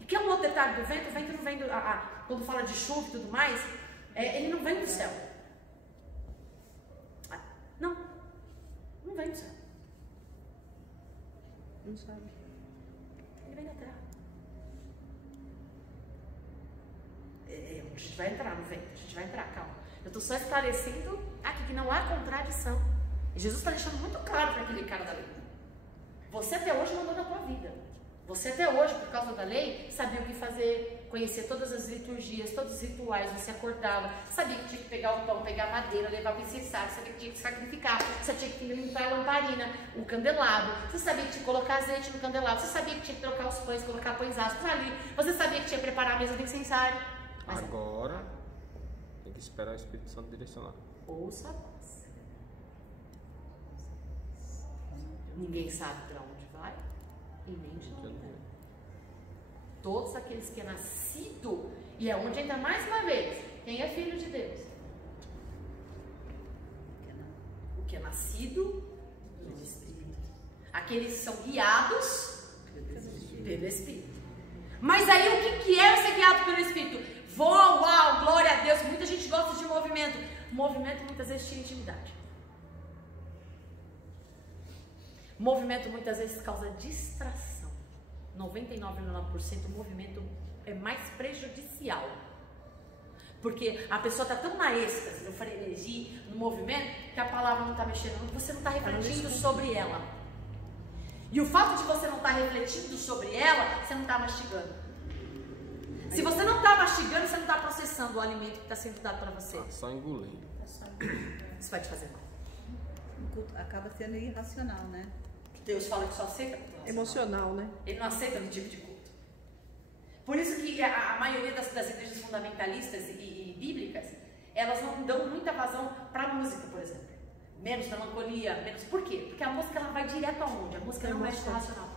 E que é um outro detalhe do vento? O vento não vem quando fala de chuva e tudo mais, ele não vem do céu. Não vem do céu. Não sabe. Ele vem da terra. A gente vai entrar no vento, a gente vai entrar, calma. Eu estou só esclarecendo aqui que não há contradição. E Jesus está deixando muito claro para aquele cara da lei. Você até hoje mandou na tua vida. Você até hoje, por causa da lei, sabia o que fazer, conhecia todas as liturgias, todos os rituais, você acordava, sabia que tinha que pegar o pão, pegar a madeira, levar para o incensário, sabia que tinha que sacrificar, você tinha que limpar a lamparina, o candelabro, você sabia que tinha que colocar azeite no candelabro, você sabia que tinha que trocar os pães, colocar pães aspas ali, você sabia que tinha que preparar a mesa do incensário. Mas agora tem que esperar o Espírito Santo direcionar. Ouça a voz. Ninguém sabe para onde vai e nem de onde vem. Todos aqueles que é nascido, e é onde ainda mais uma vez, quem é filho de Deus? O que é nascido do Espírito. Aqueles que são guiados pelo Espírito. Mas aí o que é ser guiado pelo Espírito? Uau, glória a Deus. Muita gente gosta de movimento. Movimento muitas vezes tira intimidade. Movimento muitas vezes causa distração. 99,9% o movimento é mais prejudicial. Porque a pessoa está tão na êxtase, eu falei energia, no movimento, que a palavra não está mexendo, você não está refletindo sobre ela. E o fato de você não estar refletindo sobre ela, você não está mastigando. Se você não está mastigando, você não está processando o alimento que está sendo dado para você. Só engolindo. Isso vai te fazer mal. O culto acaba sendo irracional, né? Deus fala que só aceita culto racional. Emocional, né? Ele não aceita todo tipo de culto. Por isso que a maioria das igrejas fundamentalistas e bíblicas, elas não dão muita vazão para a música, por exemplo. Menos melancolia, menos... Por quê? Porque a música ela vai direto aonde? A música não mexe com o racional.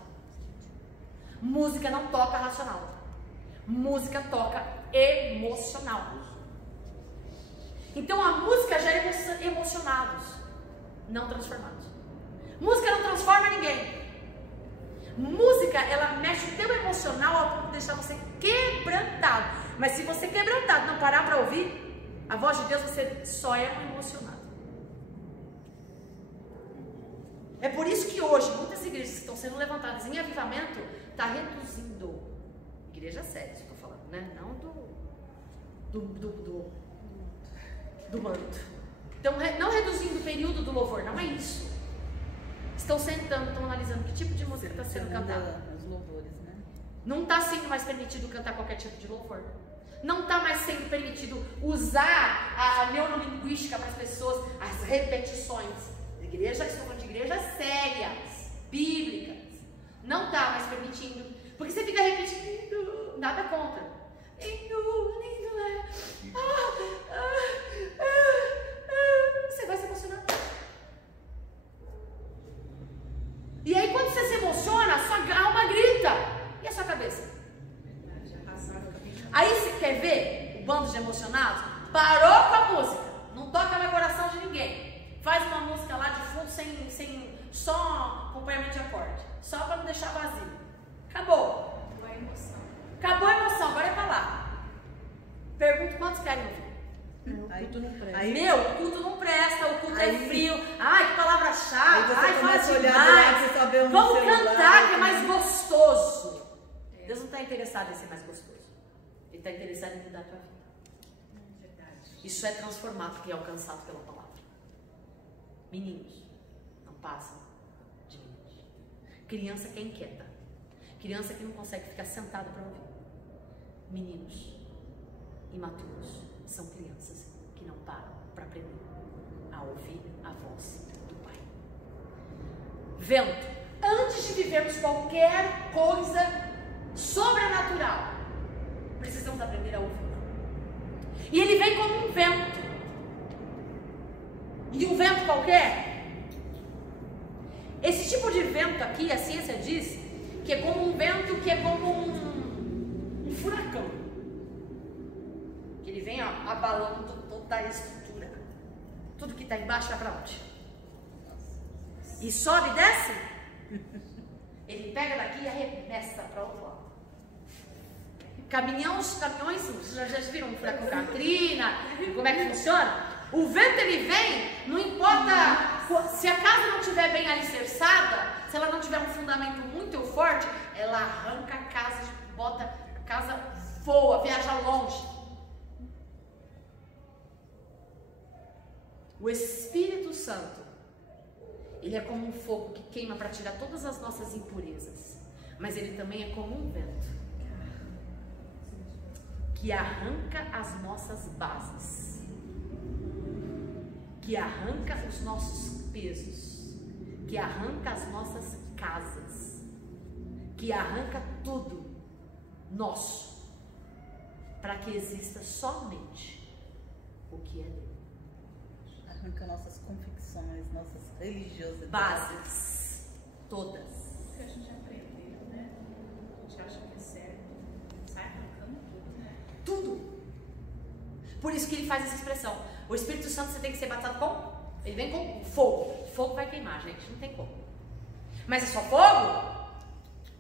Música não toca racional. Música toca emocional. Então a música gera emocionados, não transformados. Música não transforma ninguém. Música, ela mexe o teu emocional ao ponto de deixar você quebrantado. Mas se você quebrantado não parar para ouvir a voz de Deus, você só é um emocionado. É por isso que hoje muitas igrejas que estão sendo levantadas em avivamento está reduzindo. Igreja séria, isso que eu estou falando, né? Não do manto. Então, não reduzindo o período do louvor, não é isso. Estão sentando, estão analisando que tipo de música está sendo cantada. Os louvores, né? Não está sendo mais permitido cantar qualquer tipo de louvor. Não está mais sendo permitido usar a neurolinguística para as pessoas, as repetições. Igreja, estou falando de igrejas sérias, bíblicas. Não está mais permitindo. Porque você fica repetindo, nada contra. Você vai se emocionar. E aí quando você se emociona, a sua alma grita. E a sua cabeça? Aí se quer só acompanhamento de acorde, só para não deixar vazio. Acabou. A emoção. Acabou a emoção, agora é palavra. Pergunto quantos querem ouvir. Aí, O culto não presta. aí- Meu, o culto não presta, o culto é Aí- frio. Ai, que palavra Aí chata. você Ai, começa a fala olhar do lado, demais. você só vê um Vamos celular, cantar, que é né? mais gostoso. Deus não está interessado em ser mais gostoso. Ele está interessado em mudar a tua vida. Verdade. Isso é transformado, que é alcançado pela palavra. Meninos, não passam de meninos. Criança que é inquieta. Criança que não consegue ficar sentada para ouvir. Meninos imaturos são crianças que não param para aprender a ouvir a voz do Pai. Vento. Antes de vivermos qualquer coisa sobrenatural, precisamos aprender a ouvir. E ele vem como um vento. E um vento qualquer? Esse tipo de vento aqui, a ciência diz que é como um vento, que é como um furacão. Que ele vem, ó, abalando toda a estrutura. Tudo que está embaixo vai para onde? E sobe e desce? Ele pega daqui e arremessa para o outro lado. Caminhões, vocês já viram um furacão Katrina? Como é que funciona? O vento ele vem, não importa se a casa não estiver bem alicerçada, se ela não tiver um fundamento muito forte, ela arranca a casa, bota a casa, voa, viaja longe. O Espírito Santo, ele é como um fogo que queima para tirar todas as nossas impurezas, mas ele também é como um vento que arranca as nossas bases, que arranca os nossos pesos, que arranca as nossas casas, que arranca tudo nosso, para que exista somente o que é dele. Arranca nossas convicções, nossas religiosidades. Bases, todas. O que a gente aprendeu, né? A gente acha que é certo. Sai arrancando tudo, né? Tudo. Por isso que ele faz essa expressão. O Espírito Santo você tem que ser batizado com? Ele vem com fogo. Fogo vai queimar, gente. Não tem como. Mas é só fogo?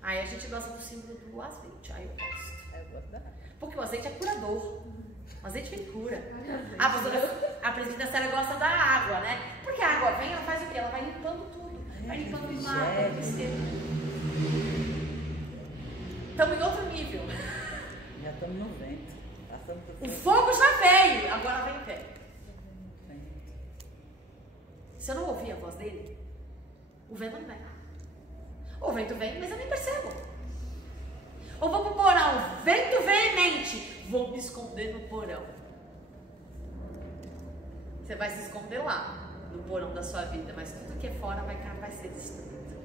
Aí a gente gosta do símbolo do azeite. Aí eu gosto. Eu gosto da- Porque o azeite é curador. O azeite vem cura. A presbiteriana gosta da água, né? Porque a água vem, ela faz o quê? Ela vai limpando tudo. Vai limpando o mar, refrigério. o esquema. Estamos em outro nível. Já estamos no vento. Passando por O fogo já veio, agora vem o pé. vento. Se eu não ouvir a voz dele, o vento não vem. O vento vem, mas eu nem percebo. Ou vou pro porão, vento veemente, vou me esconder no porão. Você vai se esconder lá, no porão da sua vida, mas tudo que é fora vai ser destruído.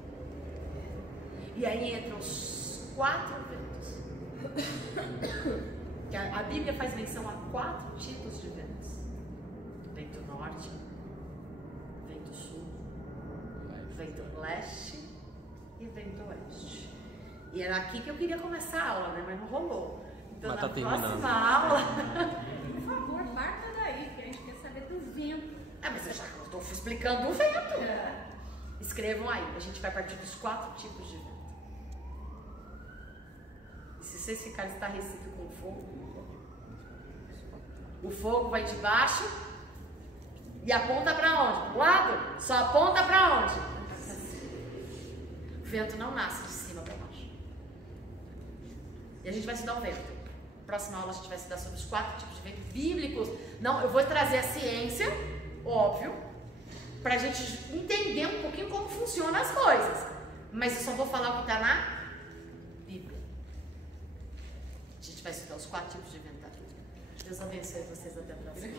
E aí entram os 4 ventos. Que a Bíblia faz menção a 4 tipos de ventos: vento norte, vento sul, vento leste e vento oeste. E era aqui que eu queria começar a aula, né? Mas não rolou. Então Mas na tá terminando. próxima aula. Por favor, marca daí, que a gente quer saber do vento. Mas eu já estou explicando o vento. Escrevam aí, a gente vai partir dos 4 tipos de vento. E se vocês ficarem estarrecidos com o fogo vai de baixo e aponta para onde? Pro lado? Só aponta para onde? O vento não nasce de cima para baixo. E a gente vai estudar o vento. Próxima aula a gente vai estudar sobre os 4 tipos de vento bíblicos. Não, eu vou trazer a ciência, óbvio, para a gente entender um pouquinho como funcionam as coisas. Mas eu só vou falar o que está na Bíblia. A gente vai estudar os 4 tipos de vento da Bíblia. Deus abençoe vocês até a próxima.